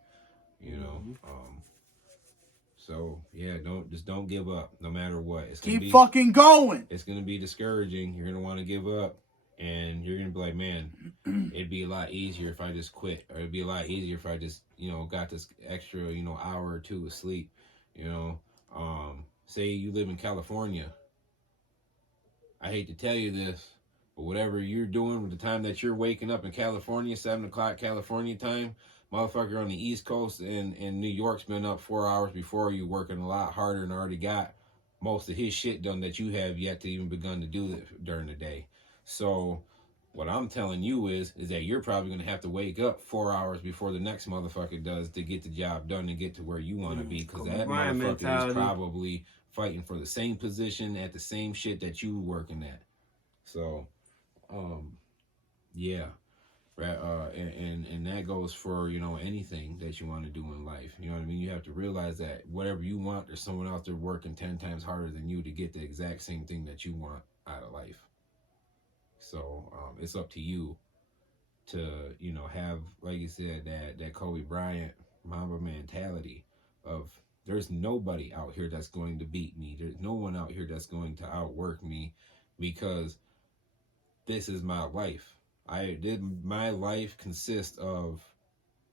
So yeah, don't give up no matter what. It's gonna Keep fucking going. It's gonna be discouraging. You're gonna want to give up, and you're gonna be like, man, it'd be a lot easier if I just quit, or it'd be a lot easier if I just got this extra hour or 2 of sleep. Say you live in California. I hate to tell you this, but whatever you're doing with the time that you're waking up in California, 7 o'clock California time, motherfucker on the East Coast and New York's been up 4 hours before you, working a lot harder, and already got most of his shit done that you have yet to even begun to do during the day. So what I'm telling you is that you're probably going to have to wake up 4 hours before the next motherfucker does to get the job done and get to where you want to be, because that motherfucker is probably fighting for the same position at the same shit that you working at. So, yeah. And that goes for, anything that you want to do in life. You know what I mean? You have to realize that whatever you want, there's someone out there working 10 times harder than you to get the exact same thing that you want out of life. So, it's up to you to, you know, have, like you said, that Kobe Bryant Mamba mentality of there's nobody out here that's going to beat me. There's no one out here that's going to outwork me because this is my life. My life consists of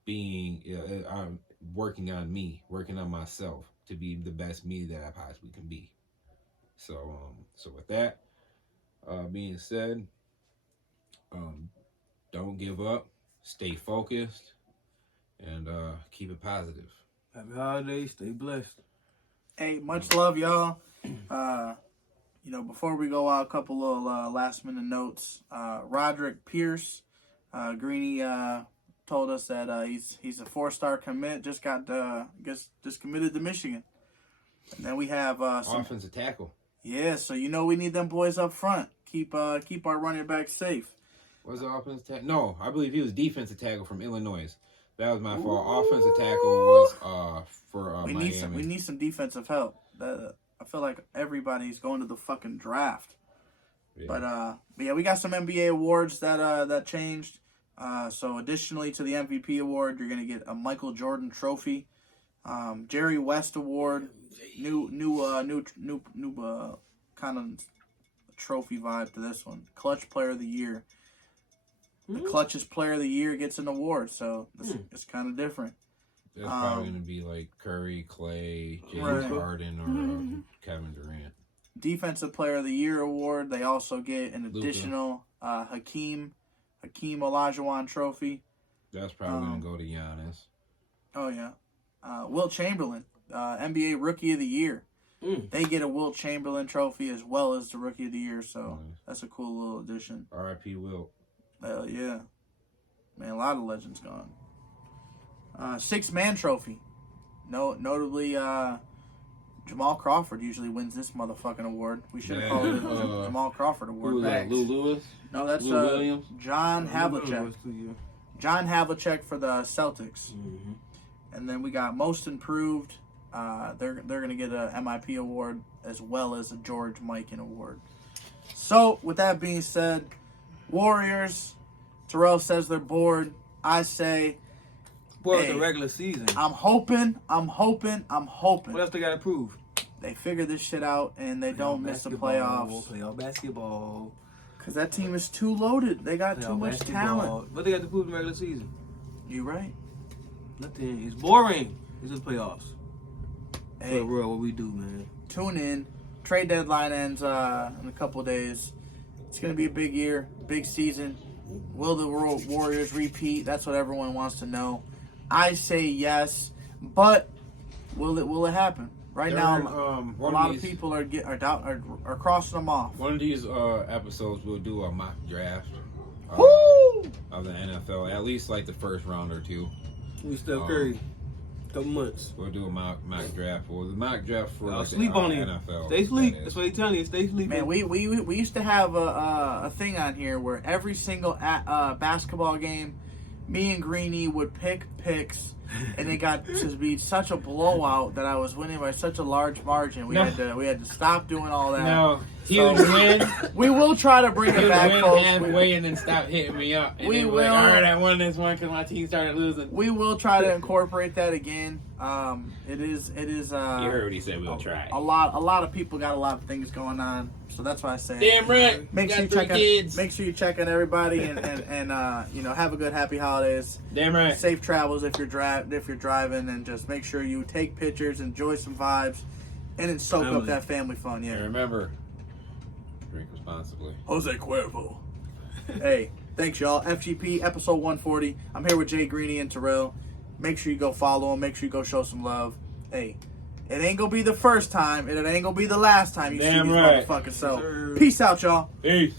being, I'm working on me, working on myself to be the best me that I possibly can be. So with that being said, don't give up, stay focused, and keep it positive. Happy holidays, stay blessed. Hey, much love, y'all. You know, before we go out, a couple of last minute notes. Roderick Pierce, Greeny told us that he's a 4-star commit. Just committed to Michigan. And then we have some offensive tackle. Yeah, so you know we need them boys up front. Keep our running back safe. Was the offensive tackle? No, I believe he was defensive tackle from Illinois. That was my fault. Offensive tackle was for Miami. We need some defensive help. I feel like everybody's going to the fucking draft. Yeah. But yeah, we got some NBA awards that changed. So additionally to the MVP award, you're gonna get a Michael Jordan trophy, Jerry West award, new kind of trophy vibe to this one. Clutch Player of the Year. The clutchest player of the year gets an award, so it's kind of different. That's probably going to be like Curry, Clay, James Harden, or Kevin Durant. Defensive Player of the Year award. They also get an additional Hakeem Olajuwon trophy. That's probably going to go to Giannis. Oh, yeah. Wilt Chamberlain, NBA Rookie of the Year. They get a Wilt Chamberlain trophy as well as the Rookie of the Year, so that's a cool little addition. R.I.P. Wilt. Hell yeah. Man, a lot of legends gone. 6-man trophy. Notably, Jamal Crawford usually wins this motherfucking award. We should have called it the Jamal Crawford Award. Who was that? Lou Lewis? No, that's Lou Williams? John Havlicek. John Havlicek for the Celtics. Mm-hmm. And then we got Most Improved. They're going to get a MIP award as well as a George Mikan award. So, with that being said, Warriors, Terrell says they're bored. I say, bored the regular season. I'm hoping. What else they got to prove? They figure this shit out and they don't miss the playoffs. Playoff basketball. Because that team is too loaded. They got too much talent. What they got to prove in the regular season? You right. Nothing. It's boring. It's just playoffs. Hey, for real, what we do, man. Tune in. Trade deadline ends in a couple of days. It's going to be a big year, big season. Will the Warriors repeat? That's what everyone wants to know. I say yes, but will it happen? Right now, a lot of people are crossing them off. One of these episodes, we'll do a mock draft of the NFL, at least like the first round or two. We still Curry. Couple months. We'll do a mock draft. Well, the mock draft for like sleep the on NFL. Stay sleep. That's what he's telling you. Stay sleep. Man, we used to have a thing on here where every single basketball game, me and Greeny would pick picks, and it got to be such a blowout that I was winning by such a large margin. We had to stop doing all that. No, he would win. We will try to bring it back, folks. Halfway and then stop hitting me up. And we will. Like, all right, I won this one because my team started losing. We will try to incorporate that again. It is. You heard what he said. We'll try. A lot of people got a lot of things going on, so that's why I say. Damn right. Make sure you check on everybody and have a good happy holidays. Damn right. Safe travels if you're driving, and just make sure you take pictures, enjoy some vibes, and then soak up that family fun. Yeah. And remember, drink responsibly. Jose Cuervo. Hey, thanks y'all. FGP episode 140. I'm here with J Green and Terrell. Make sure you go follow them. Make sure you go show some love. Hey, it ain't gonna be the first time, and it ain't gonna be the last time you see these motherfuckers. So, peace out, y'all. Peace.